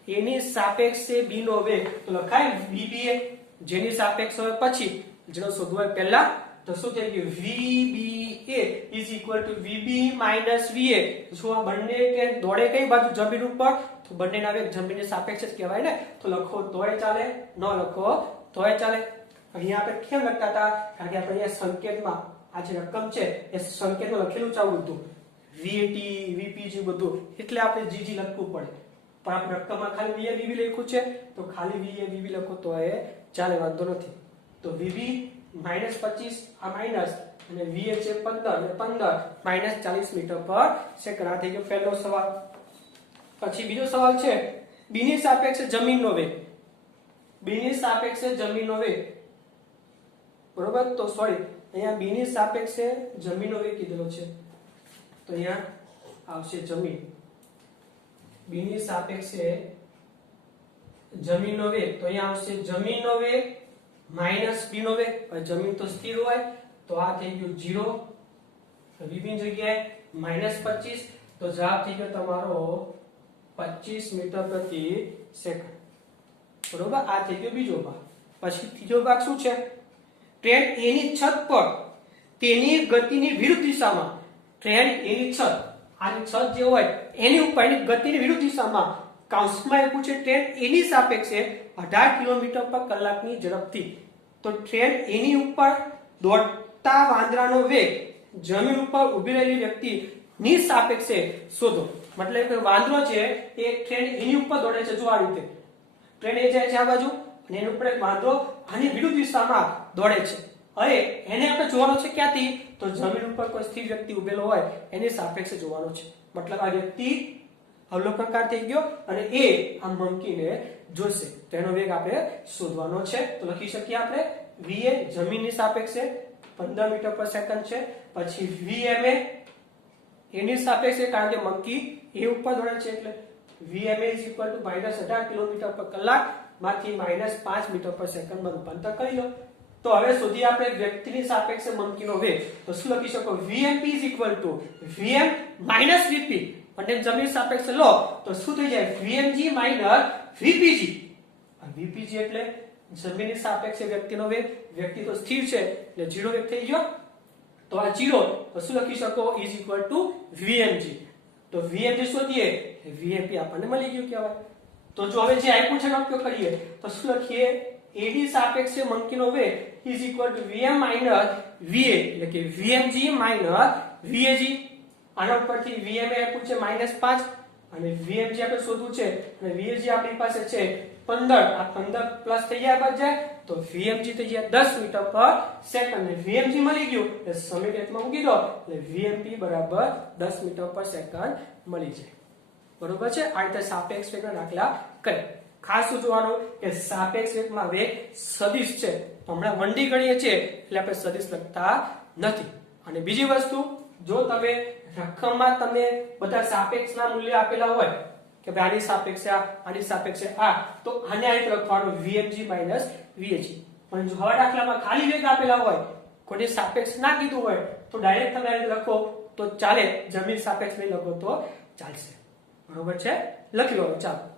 A ની સાપેક્ષે B નો વેગ તો લખાય VBA, જેની સાપેક્ષ હોય પછી, જેનો શોધવો હોય પહેલા, તો શું થઈ ગયું VBA is equal to VB minus VA. જો આ બંને ટ્રેન દોડે કઈ બાજુ જમીન ઉપર, તો બંનેના વેગ જમીનની સાપેક્ષ જ કહેવાય ને, તો લખો તોય ચાલે, ન લખો તોય ચાલે. અહીંયા આપણે કેમ લખતા હતા, કારણ કે આપણે અહીંયા સંકેતમાં આ જે રકમ છે એ સંકેતમાં લખેલું જ આવું હતું, VAT VPG બધું, એટલે આપણે GG લખવું પડે. પણ આપણે રકમમાં ખાલી VA VB લખ્યું છે, તો ખાલી VA VB લખો તો એ ચાલે, વાંધો નથી. તો VB -25 આ માઈનસ, અને VA છે 15, એટલે 15 -40 મીટર પર સેકન્ડ. આ થઈ ગયો પહેલો સવાલ. પછી બીજો સવાલ છે B ની સાપેક્ષે જમીનનો વેગ. B ની સાપેક્ષે જમીનનો વેગ, બરોબર. તો સોરી, અહીંયા B ની સાપેક્ષે જમીનનો વેગ કીધેલો છે, તો અહીંયા આવશે જમીન. B ની સાપેક્ષે જમીનનો વેગ, તો અહીંયા આવશે જમીનનો વેગ માઈનસ B નો વેગ. જમીન તો સ્થિર હોય, તો આ થઈ ગયું 0, VB ની જગ્યાએ -25, તો જવાબ થઈ ગયો તમારો 25 મીટર પ્રતિ સેકન્ડ, બરોબર. આ થઈ ગયો બીજો ભાગ. પછી ત્રીજો ભાગ શું છે, ટ્રેન A ની છત પર તેની ગતિની વિરુદ્ધ દિશામાં, ટ્રેન A ની છત, આની છત જે હોય એની ઉપર એની ગતિની વિરુદ્ધ દિશામાં, કૌંસમાં આપ્યું છે ટ્રેન A ની સાપેક્ષે 18 કિલોમીટર પર કલાકની ઝડપથી. તો ટ્રેન A ની ઉપર દોડતા વાંદરાનો વેગ જમીન ઉપર ઊભી રહેલી વ્યક્તિની સાપેક્ષે શોધો. મતલબ કે વાંદરો છે એ ટ્રેન A ની ઉપર દોડે છે. જો આ રીતે ટ્રેન A જાય છે આ બાજુ, અને એની ઉપર એક વાંદરો આની વિરુદ્ધ દિશામાં દોડે છે. હવે એને આપણે જોવાનો છે ક્યાંથી, તો જમીન ઉપર કોઈ સ્થિર વ્યક્તિ ઉભેલો હોય એની સાપેક્ષે જોવાનો છે. મતલબ આ વ્યક્તિ અવલોકનકાર થઈ ગયો, અને એ આમ મમકીને જોશે, તેનો વેગ આપણે શોધવાનો છે. તો લખી શકીએ આપણે VA જમીનની સાપેક્ષે 15 મીટર પર સેકન્ડ છે. પછી VMA એની સાપેક્ષે, કારણ કે મંકી એ ઉપર દોડે છે, એટલે VMA is equal to -18 kilometre પર કલાક માંથી -5 મીટર પર સેકન્ડમાં રૂપાંતર કરી લો. તો હવે સુધી આપણે વ્યક્તિની સાપેક્ષે મંકીનો વેગ, તો શું લખી શકો VMP is equal to VM minus VP, અને જમીન સાપેક્ષે લો તો શું થઈ જાય VMG minus VPG. VPG એટલે જમીનની સાપેક્ષે વ્યક્તિનો વેગ, વ્યક્તિ તો સ્થિર છે એટલે 0 વેગ થઈ ગયો, તો આ 0, તો શું લખી શકો is equal to VMG. તો VMG શોધીએ, VMP આપણને મળી ગયું કહેવાય. તો જો હવે જે આપ્યું છે એનો ઉપયોગ કરીએ, તો શું લખીએ AD સાપેક્ષે મંકીનો વેગ is equal to VM minus VA, એટલે કે VMG minus VAG. આના ઉપરથી VMA આપ્યું છે -5, અને VMG આપણે શોધવું છે, અને VAG આપણી પાસે છે 15. આ 15 પ્લસ થઈ જાય બાદ જાય, તો VMG થઈ જાય 10 મીટર પર સેકન્ડ. અને VMG મળી ગયું એટલે સમીકરણમાં મૂકી દો, એટલે VMP બરાબર 10 મીટર પર સેકન્ડ મળી જાય, બરોબર છે. આ રીતે સાપેક્ષ વેગના દાખલા કરે. ખાસ શું જોવાનું કે સાપેક્ષ વેગમાં વેગ સદિશ છે. હમણાં 1D ગણીએ છીએ એટલે આપણે સદિશ લખતા નથી. અને બીજી વસ્તુ, જો તમે રકમમાં તમને બધા સાપેક્ષના મૂલ્ય આપેલા હોય કે ભાઈ આની સાપેક્ષે આ, આની સાપેક્ષે આ, તો આને આ રીતે લખવાનું VMG minus VAG. પણ જો હવે દાખલામાં ખાલી વેગ આપેલા હોય, કોઈ સાપેક્ષ ના કીધું હોય, તો ડાયરેક્ટ તમે આ રીતે લખો તો ચાલે, જમીન સાપેક્ષ નહીં લખો તો ચાલશે. બરોબર છે, લખી લો ચાલો.